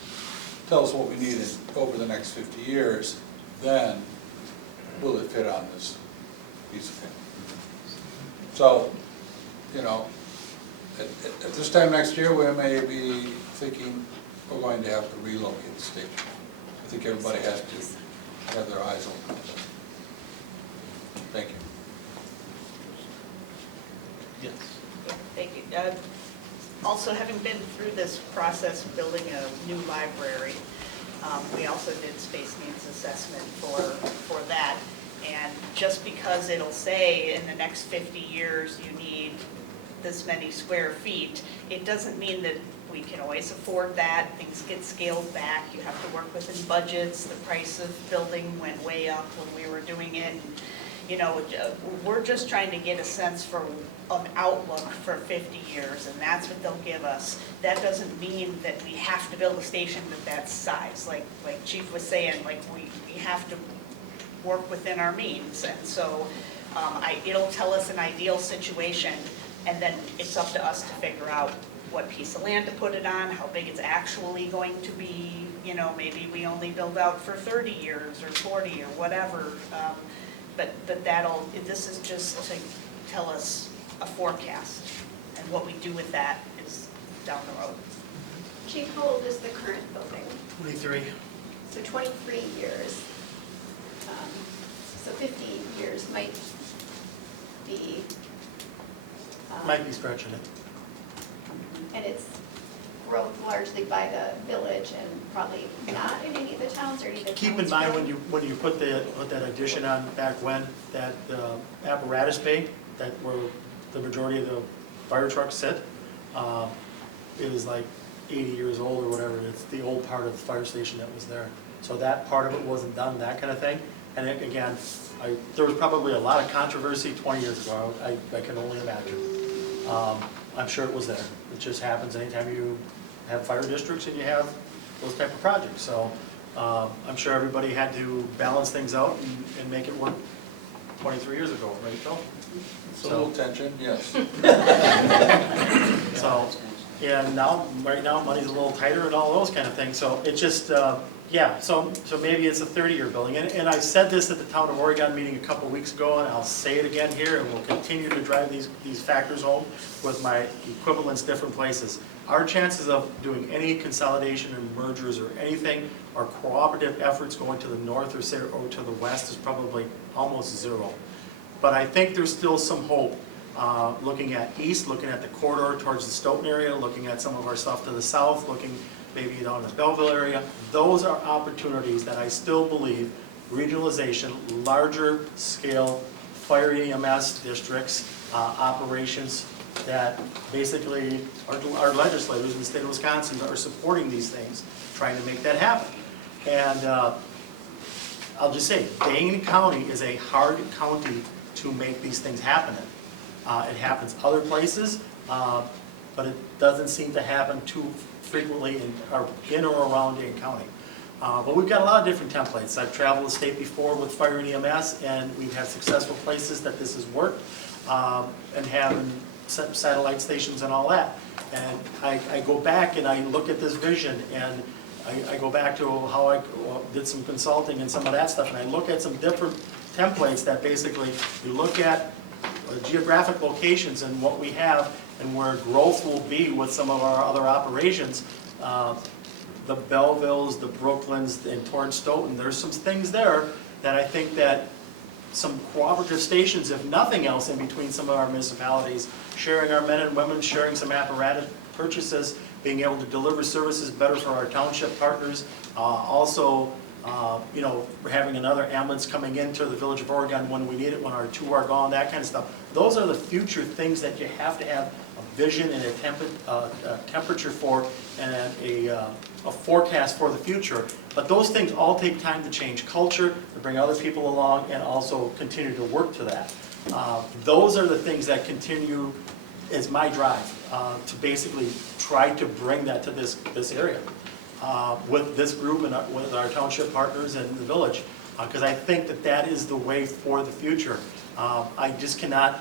tell us what we need over the next 50 years, then will it fit on this piece of land? So, at this time next year, we may be thinking we're going to have to relocate the station. I think everybody has to have their eyes open. Thank you. Yes. Thank you. Also, having been through this process of building a new library, we also did space needs assessment for that. And just because it'll say in the next 50 years you need this many square feet, it doesn't mean that we can always afford that. Things get scaled back. You have to work within budgets. The price of building went way up when we were doing it. We're just trying to get a sense of outlook for 50 years, and that's what they'll give us. That doesn't mean that we have to build a station that size. Like Chief was saying, we have to work within our means, and so it'll tell us an ideal situation, and then it's up to us to figure out what piece of land to put it on, how big it's actually going to be. Maybe we only build out for 30 years or 40 or whatever. But this is just to tell us a forecast, and what we do with that is down the road. Chief, how old is the current building? 23. So 23 years. So 50 years might be Might be stretching it. And it's growth largely by the village and probably not in any of the towns or any of the towns. Keep in mind when you put that addition on back when, that apparatus bay, that where the majority of the fire trucks sit, it was like 80 years old or whatever. It's the old part of the fire station that was there. So that part of it wasn't done, that kind of thing. And then, again, there was probably a lot of controversy 20 years ago, I can only imagine. I'm sure it was there. It just happens anytime you have fire districts and you have those type of projects. So I'm sure everybody had to balance things out and make it work 23 years ago, right, Phil? It's a little tension, yes. So, and now, right now, money's a little tighter and all those kind of things. So it just, yeah, so maybe it's a 30-year building. And I said this at the Town of Oregon meeting a couple weeks ago, and I'll say it again here, and we'll continue to drive these factors home with my equivalents different places. Our chances of doing any consolidation or mergers or anything, or cooperative efforts going to the north or to the west is probably almost zero. But I think there's still some hope, looking at east, looking at the corridor towards the Stoughton area, looking at some of our stuff to the south, looking maybe down in the Belleville area. Those are opportunities that I still believe regionalization, larger scale fire EMS districts, operations that basically our legislators in the state of Wisconsin are supporting these things, trying to make that happen. And I'll just say, Dane County is a hard county to make these things happen in. It happens other places, but it doesn't seem to happen too frequently in or around Dane County. But we've got a lot of different templates. I've traveled the state before with fire and EMS, and we've had successful places that this has worked, and having satellite stations and all that. And I go back and I look at this vision, and I go back to how I did some consulting and some of that stuff, and I look at some different templates that basically you look at geographic locations and what we have and where growth will be with some of our other operations. The Bellevilles, the Brooklyns, and towards Stoughton, there's some things there that I think that some cooperative stations, if nothing else, in between some of our municipalities, sharing our men and women, sharing some apparatus purchases, being able to deliver services better for our township partners. Also, you know, we're having another ambulance coming into the Village of Oregon when we need it, when our two are gone, that kind of stuff. Those are the future things that you have to have a vision and a temperature for, and a forecast for the future. But those things all take time to change culture, to bring other people along, and also continue to work to that. Those are the things that continue as my drive, to basically try to bring that to this area with this group and with our township partners and the village, because I think that is the way for the future. I just cannot,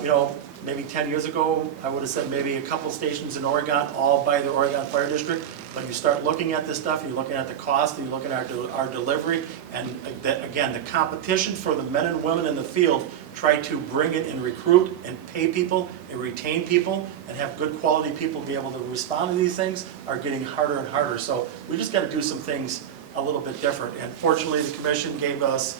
you know, maybe 10 years ago, I would have said maybe a couple stations in Oregon, all by the Oregon Fire District. But you start looking at this stuff, you're looking at the cost, and you're looking at our delivery, and again, the competition for the men and women in the field, try to bring it and recruit and pay people and retain people and have good quality people be able to respond to these things, are getting harder and harder. So we just got to do some things a little bit different. And fortunately, the commission gave us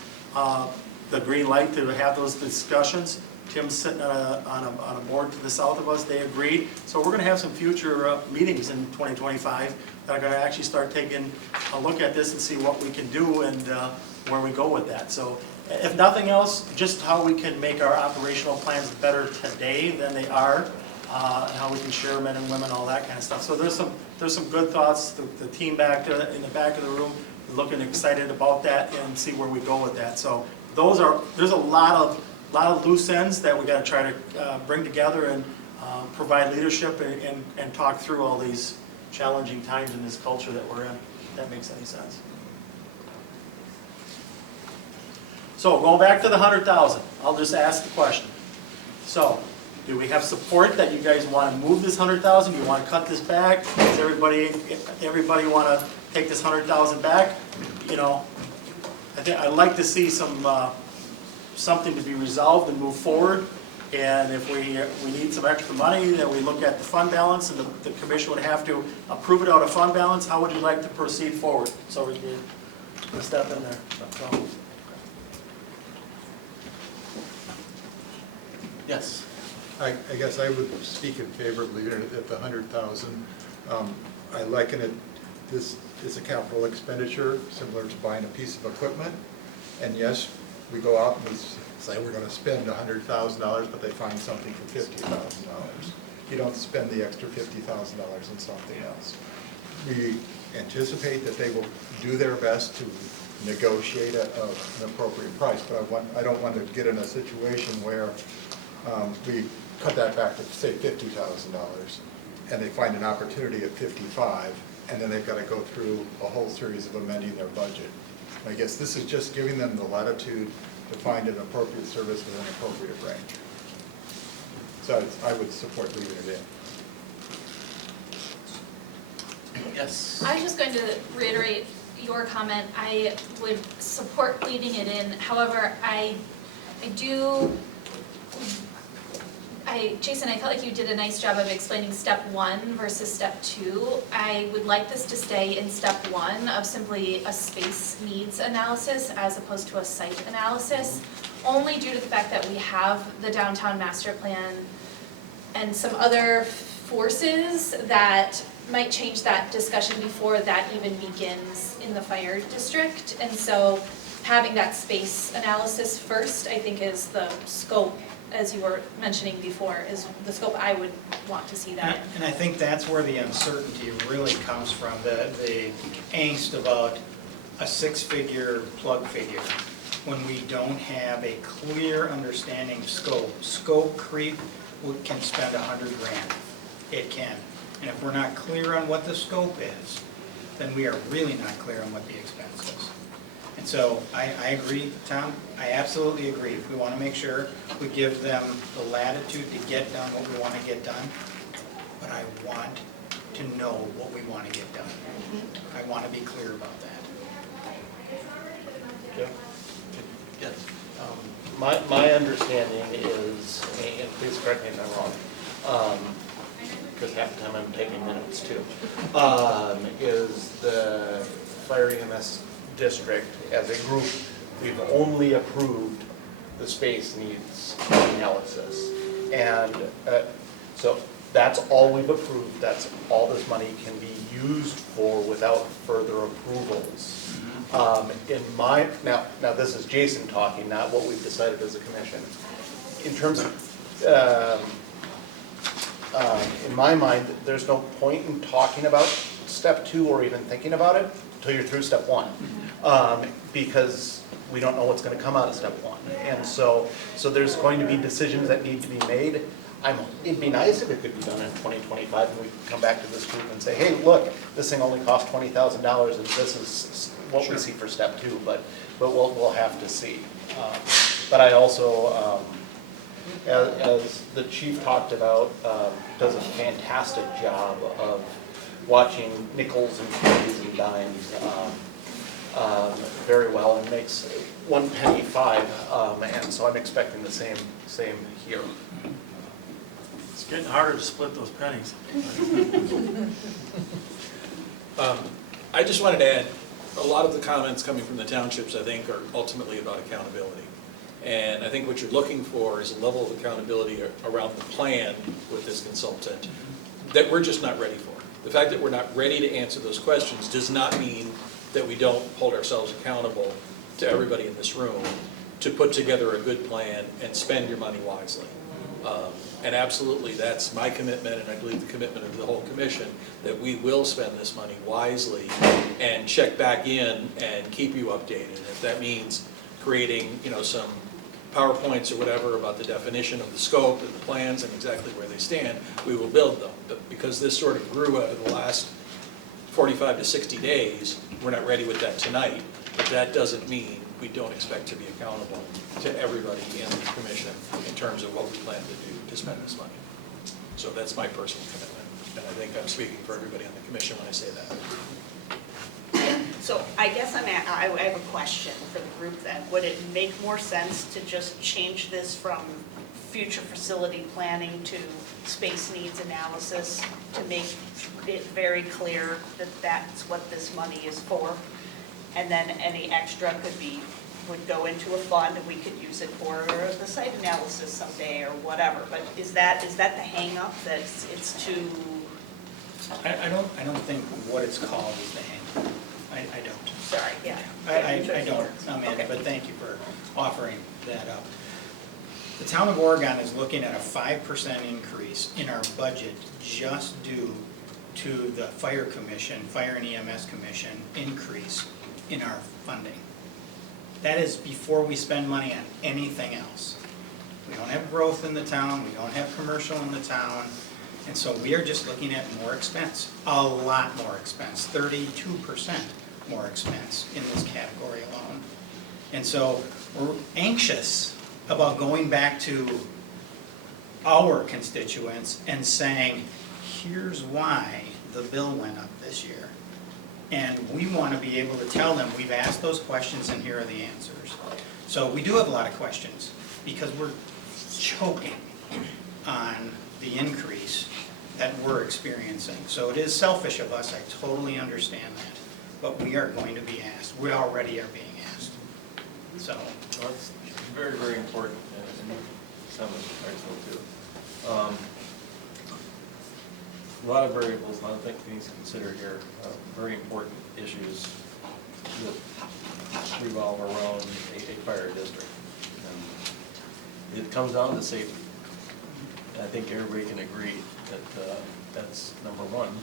the green light to have those discussions. Tim's sitting on a board to the south of us, they agreed. So we're going to have some future meetings in 2025 that are going to actually start taking a look at this and see what we can do and where we go with that. So if nothing else, just how we can make our operational plans better today than they are, and how we can share men and women, all that kind of stuff. So there's some good thoughts. The team in the back of the room is looking excited about that and see where we go with that. So there's a lot of loose ends that we got to try to bring together and provide leadership and talk through all these challenging times in this culture that we're in, if that makes any sense. So going back to the 100,000, I'll just ask the question. So do we have support that you guys want to move this 100,000? Do you want to cut this back? Does everybody want to take this 100,000 back? You know, I'd like to see something to be resolved and move forward. And if we need some extra money, then we look at the fund balance, and the commission would have to approve it out of fund balance. How would you like to proceed forward? So we can step in there. So. Yes. I guess I would speak in favor of leaving it at the 100,000. I liken it, this is a capital expenditure, similar to buying a piece of equipment. And yes, we go out and we say we're gonna spend $100,000, but they find something for $50,000. You don't spend the extra $50,000 on something else. We anticipate that they will do their best to negotiate an appropriate price, but I don't want to get in a situation where we cut that back to, say, $50,000, and they find an opportunity at 55, and then they've got to go through a whole series of amending their budget. I guess this is just giving them the latitude to find an appropriate service within an appropriate range. So I would support leaving it in. Yes. I was just going to reiterate your comment. I would support leaving it in. However, Jason, I felt like you did a nice job of explaining step 1 versus step 2. I would like this to stay in step 1 of simply a space needs analysis as opposed to a site analysis, only due to the fact that we have the downtown master plan and some other forces that might change that discussion before that even begins in the fire district. And so having that space analysis first, I think, is the scope, as you were mentioning before, is the scope I would want to see that in. And I think that's where the uncertainty really comes from, the angst about a 6-figure plug figure. When we don't have a clear understanding of scope. Scope creep can spend $100,000. It can. And if we're not clear on what the scope is, then we are really not clear on what the expense is. And so I agree, Tom, I absolutely agree. We want to make sure we give them the latitude to get done what we want to get done, but I want to know what we want to get done. I want to be clear about that. Jim? Yes. My understanding is, and please correct me if I'm wrong, because half the time I'm taking minutes too, is the Fire EMS district as a group, we've only approved the space needs analysis. And so that's all we've approved, that's all this money can be used for without further approvals. Now this is Jason talking, not what we've decided as a commission. In terms of, in my mind, there's no point in talking about step 2 or even thinking about it until you're through step 1. Because we don't know what's going to come out of step 1. And so there's going to be decisions that need to be made. It'd be nice if it could be done in 2025 and we could come back to this group and say, hey, look, this thing only cost $20,000 and this is what we see for step 2, but we'll have to see. But I also, as the chief talked about, does a fantastic job of watching nickels and pennies and dimes very well and makes 1 penny 5, and so I'm expecting the same here. It's getting harder to split those pennies. I just wanted to add, a lot of the comments coming from the townships, I think, are ultimately about accountability. And I think what you're looking for is a level of accountability around the plan with this consultant that we're just not ready for. The fact that we're not ready to answer those questions does not mean that we don't hold ourselves accountable to everybody in this room to put together a good plan and spend your money wisely. And absolutely, that's my commitment, and I believe the commitment of the whole commission, that we will spend this money wisely and check back in and keep you updated. If that means creating, some PowerPoints or whatever about the definition of the scope and the plans and exactly where they stand, we will build them. But because this sort of grew out of the last 45 to 60 days, we're not ready with that tonight, but that doesn't mean we don't expect to be accountable to everybody in the commission in terms of what we plan to do to spend this money. So that's my personal commitment, and I think I'm speaking for everybody on the commission when I say that. So I guess I have a question for the group then. Would it make more sense to just change this from future facility planning to space needs analysis to make it very clear that that's what this money is for? And then any extra could be would go into a fund and we could use it for the site analysis someday or whatever. But is that the hang up, that it's too, I don't think what it's called is the hang. I don't. sorry, yeah. I don't, Amanda, but thank you for offering that up. The town of Oregon is looking at a 5% increase in our budget just due to the fire commission, fire and EMS commission increase in our funding. That is before we spend money on anything else. We don't have growth in the town, we don't have commercial in the town, and so we are just looking at more expense, a lot more expense, 32% more expense in this category alone. And so we're anxious about going back to our constituents and saying, here's why the bill went up this year. And we want to be able to tell them, we've asked those questions and here are the answers. So we do have a lot of questions because we're choking on the increase that we're experiencing. So it is selfish of us, I totally understand that. But we are going to be asked, we already are being asked. So. Well, it's very, very important, and some is excellent too. A lot of variables, a lot of things to consider here, very important issues that revolve around a fire district. And it comes down to safety. And I think everybody can agree that that's number one.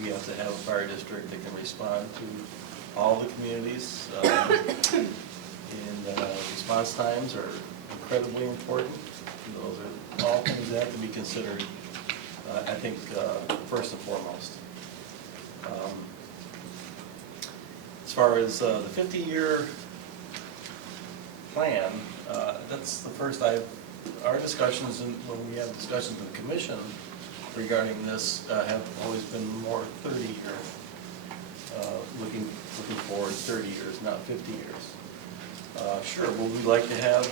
We have to have a fire district that can respond to all the communities. And response times are incredibly important. Those are all things that have to be considered, I think, first and foremost. As far as the 50-year plan, that's the first our discussions, and when we have discussions with the commission regarding this, have always been more 30-year, looking forward 30 years, not 50 years. Sure, would we like to have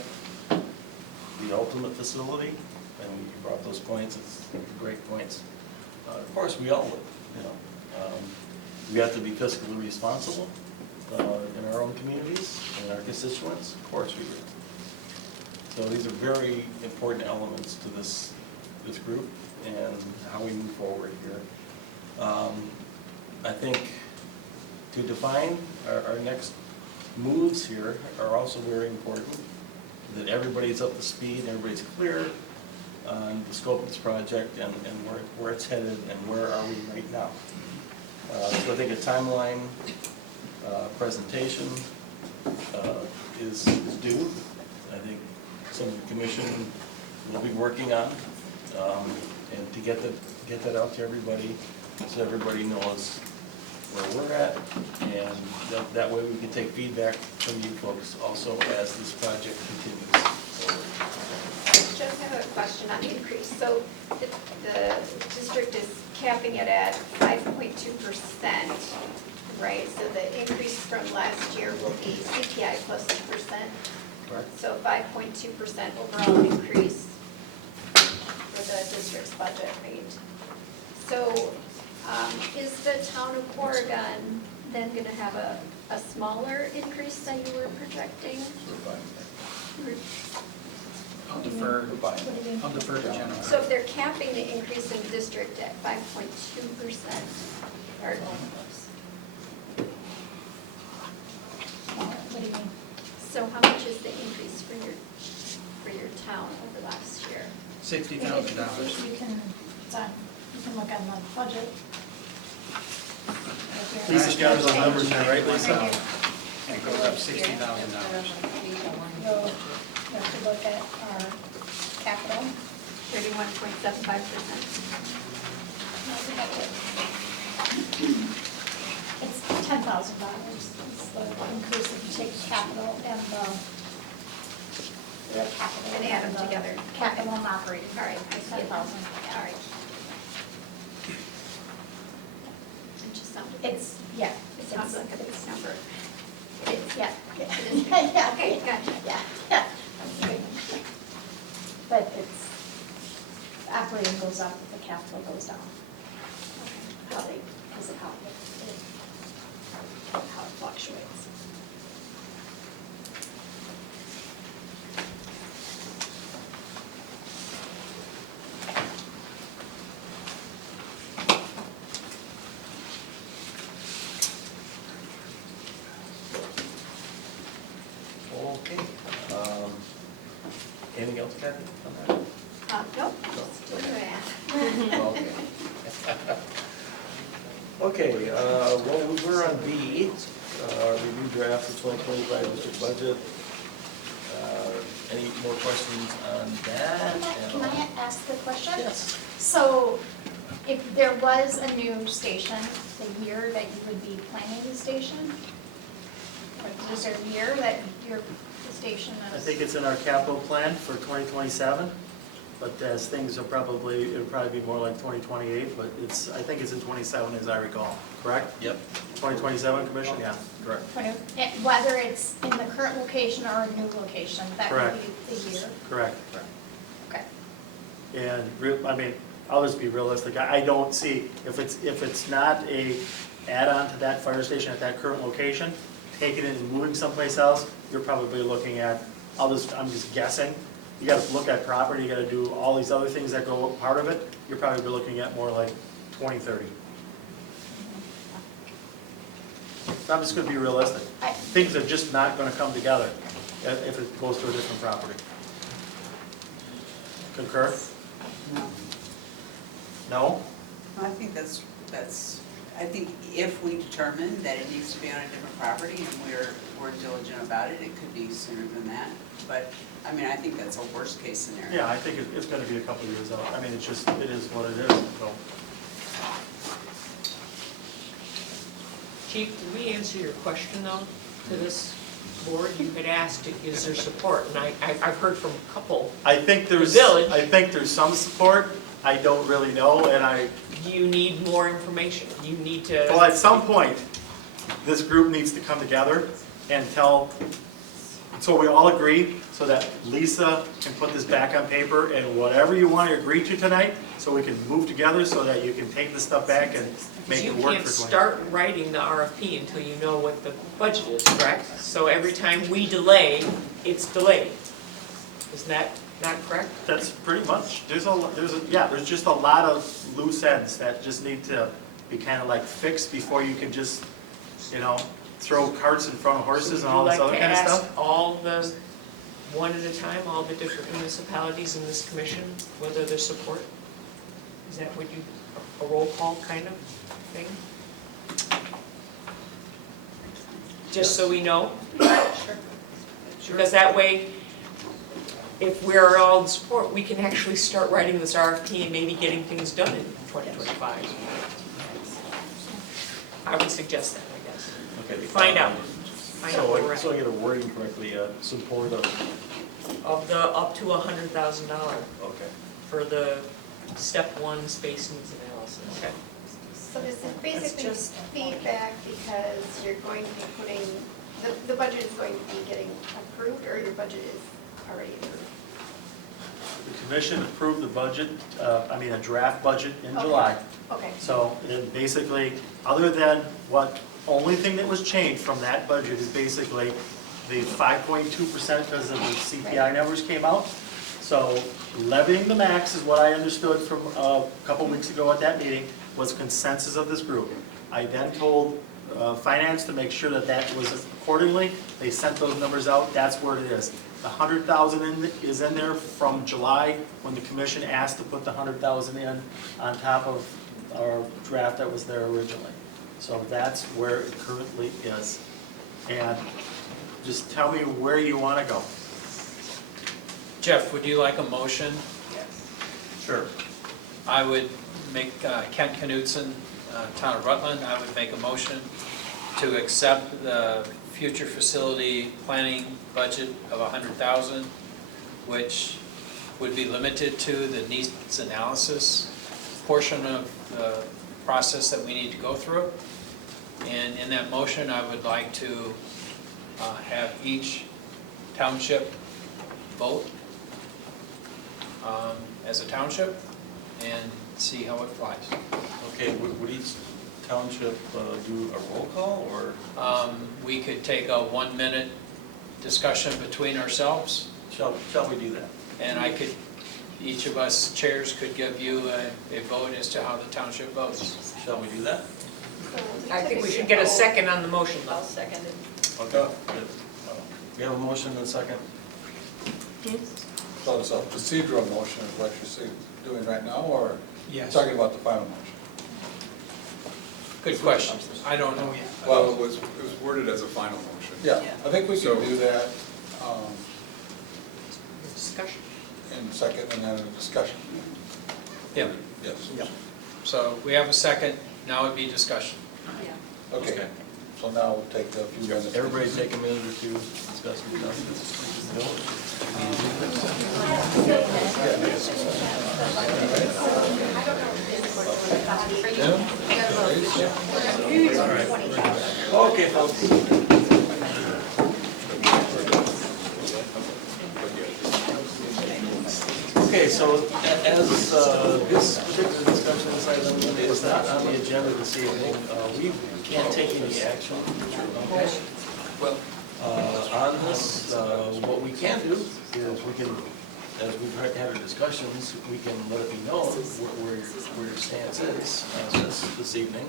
the ultimate facility? And you brought those points, it's great points. Of course, we all would, you know. We have to be fiscally responsible in our own communities and our constituents, of course we do. So these are very important elements to this group and how we move forward here. I think to define our next moves here are also very important, that everybody's up to speed, everybody's clear on the scope of this project and where it's headed and where are we right now. So I think a timeline presentation is due. I think some of the commission will be working on, and to get that out to everybody so everybody knows where we're at, and that way we can take feedback from you folks also as this project continues forward. I just have a question on the increase. So the district is capping it at 5.2%, right? So the increase from last year will be CPI plus 2%. Correct. So 5.2% overall increase for the district's budget rate. So is the town of Oregon then going to have a smaller increase than you were projecting? I'll defer to Jennifer. So if they're capping the increase in the district at 5.2%, or, what do you mean? So how much is the increase for your town over last year? $60,000. You can look at the budget. Lisa's got those numbers there, right, Lisa? And it goes up $60,000. You have to look at our capital. 31.75%. It's $10,000 is the increase if you take capital and the capital. And add them together. Capital and operating. All right, I see it. 10,000. All right. It just sounded. It's, yeah. It sounds like a big number. It's, yeah. It is. Yeah. Okay, gotcha. Yeah. But it's, operating goes up, the capital goes down. How they, because of how it fluctuates. else, Kathy, on Nope, just doing that. that? Okay. Okay, well, we're on B, review drafts of 2025 district budget. Any more questions on that? Can I ask the question? Yes. So if there was a new station, the year that you would be planning the station? Or is there a year that the station is? I think it's in our capital plan for 2027, but as things are probably, it'll probably be more like 2028, but I think it's in 27 as I recall, correct? Yep. 2027, Commission, yeah, correct. Whether it's in the current location or a new location, that would Correct. be the year? Correct. Okay. And, I mean, I'll just be realistic, I don't see, if it's not a add-on to that fire station at that current location, taking it and moving someplace else, you're probably looking at, I'm just guessing, you gotta look at property, you gotta do all these other things that go part of it, you're probably looking at more like 2030. I'm just gonna be realistic. Things are just not gonna come together if it goes to a different property. Concur? No. No? I think I think if we determine that it needs to be on a different property and we're diligent about it, it could be sooner than that. But, I mean, I think that's a worst case scenario. Yeah, I think it's gonna be a couple of years out. I mean, it is what it is, so. Chief, did we answer your question though, to this board? You had asked, is there support? And I've heard from a couple. I think there's some support. I don't really know, and Do you need more information? You need to. well, at some point, this group needs to come together and so we all agree, so that Lisa can put this back on paper, and whatever you want to agree to tonight, so we can move together, so that you can take this stuff back and make it work for 20. You can't start writing the RFP until you know what the budget is, correct? So every time we delay, it's delayed. Isn't that not correct? That's pretty much, there's just a lot of loose ends that just need to be kind of like fixed before you can just, throw carts in front of horses and all this other kind of Would you like to stuff. ask all the, one at a time, all the different municipalities in this commission, whether there's support? Is that what you, a roll call kind of thing? Just so we know? Sure. Because that way, if we're all in support, we can actually start writing this RFP and maybe getting things done in 2025. I would suggest that, I guess. Okay. Find out where we're at. So I get a wording correctly, support of, Of the up to $100,000 okay. for the step one space needs analysis. Okay. So this is basically feedback because you're going to be putting, the budget is going to be getting approved, or your budget is already approved? The commission approved the budget, a draft budget in Okay. July. Okay. So it basically, other than only thing that was changed from that budget is basically the 5.2% because of the CPI numbers came out. So levying the max is what I understood from a couple weeks ago at that meeting, was consensus of this group. I then told finance to make sure that that was accordingly. They sent those numbers out, that's where it is. The 100,000 is in there from July, when the commission asked to put the 100,000 in on top of our draft that was there originally. So that's where it currently is. And just tell me where you want to go. Jeff, would you like a motion? Sure. I would make, Kent Knutson, Town of Rutland, I would make a motion to accept the future facility planning budget of $100,000, which would be limited to the needs analysis portion of the process that we need to go through. And in that motion, I would like to have each township vote as a township and see how it flies. Okay, would each township do a roll call, or? We could take a 1-minute discussion between ourselves. Shall we do that? And each of us chairs could give you a vote as to how the township votes. Shall we do that? I think we should get a second on the motion though. I'll second it. Okay. We have a motion and a second. So it's a procedural motion is what you're doing right now, or Yes. talking about the final motion? Good question. I don't know yet. Well, it was worded as a final motion. Yeah, I think we So- can do that Discussion. in second and then a discussion. Yeah. Yes. Yeah. So we have a second, now it'd be discussion. Okay, so now we'll take a few minutes. Everybody take a minute or two, discuss the Okay, folks. Okay, so as this particular discussion, this item is not on the agenda this evening, we can't take any action. Well, on this, what we can do is we can, as we've had our discussions, we can let it be known where your stance is on this evening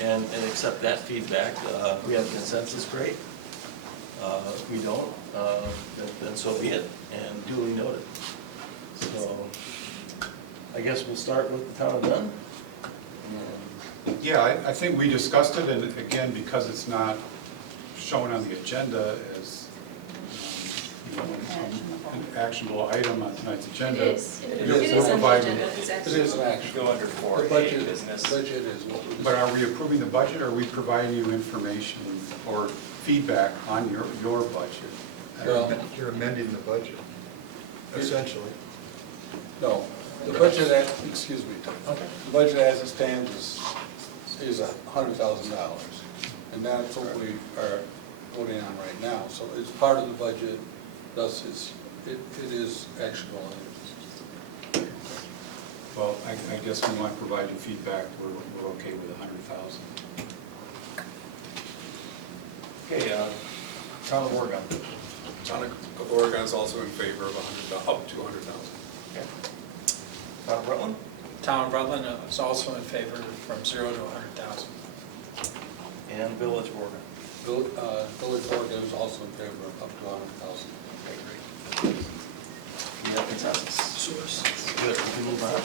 and accept that feedback. If we have consensus, great. If we don't, then so be it, and duly noted. So, I guess we'll start with the town of Dunn. Yeah, I think we discussed it, and again, because it's not shown on the agenda as, you know, an actionable item on tonight's agenda. It is. It we'll is on the provide- agenda. It's It actually. is an action. Go under The 4A budget, business. budget is what we. But are we approving the budget, or are we providing you information or feedback on your budget? Well, You're amending the budget, essentially. no, the budget, excuse me, the budget as it stands is $100,000. And that's what we are voting on right now. So it's part of the budget, thus it is actionable. Well, I guess we want to provide you feedback, we're okay with 100,000. Okay, town of Oregon. Town of Oregon is also in favor of up to 100,000. Okay. Town of Rutland? Town of Rutland is also in favor from 0 to 100,000. And Village of Oregon. Village of Oregon is also in favor of up to 100,000. Okay, great. We have consensus. Source. Good, we can move on.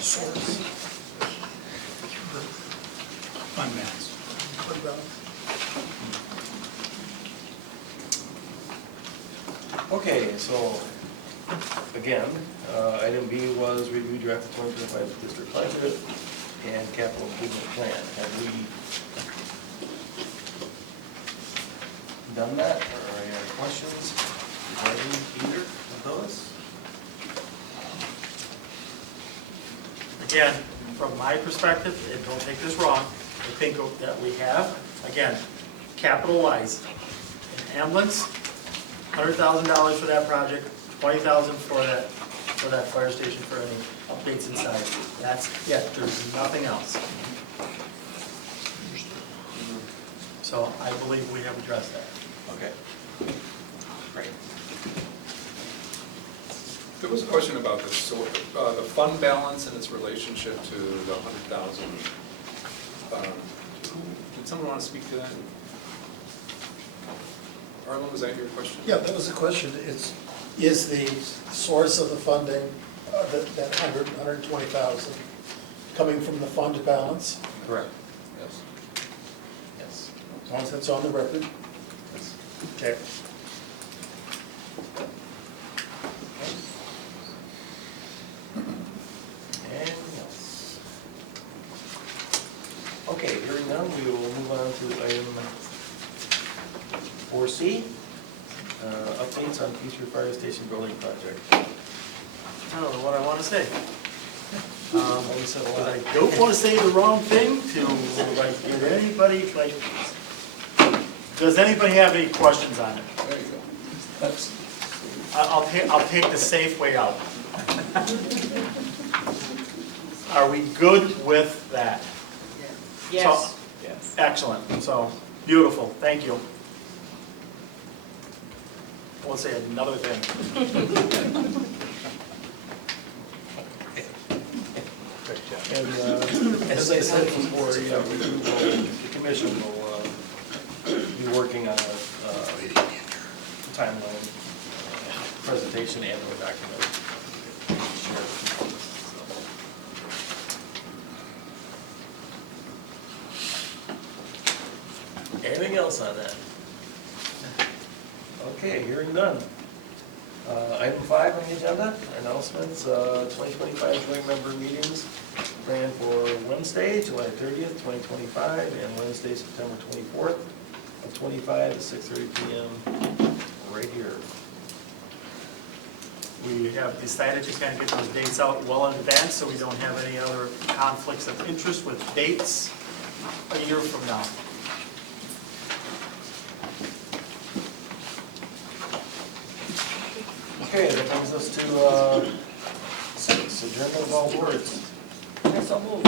Source. Fund balance. Fund balance. Okay, so, again, item B was review draft of 2025 district budget and capital improvement plan. Have we done that, or are there any questions regarding either of those? Again, from my perspective, and don't take this wrong, I think that we have, again, capital-wise, an ambulance, $100,000 for that project, $20,000 for that fire station for any updates inside. That's it, there's nothing else. So I believe we have addressed that. Okay. Great. There was a question about the fund balance and its relationship to the 100,000. Did someone want to speak to that? Arlen, was that your question? Yeah, that was the question. Is the source of the funding, that 120,000, coming from the fund balance? Correct. Yes. Yes. As long as that's on the record. Yes. Okay. Anything else? Okay, hearing none, we will move on to item 4C, updates on future fire station building project. I don't know what I want to say. We said a lot. I don't want to say the wrong thing to, like, get anybody, like, does anybody have any questions on it? There you go. That's, I'll take the safe way out. Are we good with that? Yes. Yes. Excellent, so, beautiful, thank you. I won't say another thing. And as I said before, yeah, the commission will be working on a timeline presentation and the document. Anything else on that? Okay, hearing none. Item 5 on the agenda, announcements, 2025 joint member meetings planned for Wednesday, July 30th, 2025, and Wednesday, September 24th of 25 at 6:30 PM right here. We have decided to kind of get those dates out well in advance, so we don't have any other conflicts of interest with dates a year from now. Okay, that brings us to, adjournment of all boards. Is there a second?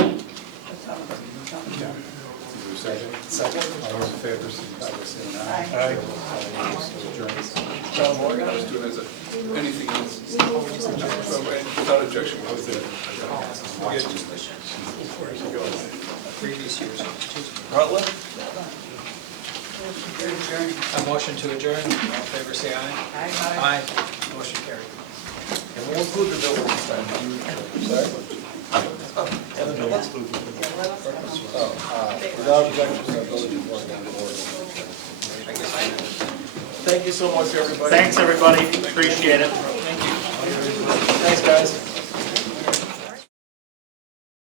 Second. All those in favor, signify by saying aye. Aye. All opposed, adjourned. John Morgan? I was doing as a, anything else? Without objection, what was it? Previous years. Rutland? A motion to adjourn, all in favor say aye. Aye. Motion carried. And we'll include the building this time. Sorry? And the building. Without objection, the village board on board. Thank you so much, everybody. Thanks, everybody, appreciate it. Thank you. Thanks, guys.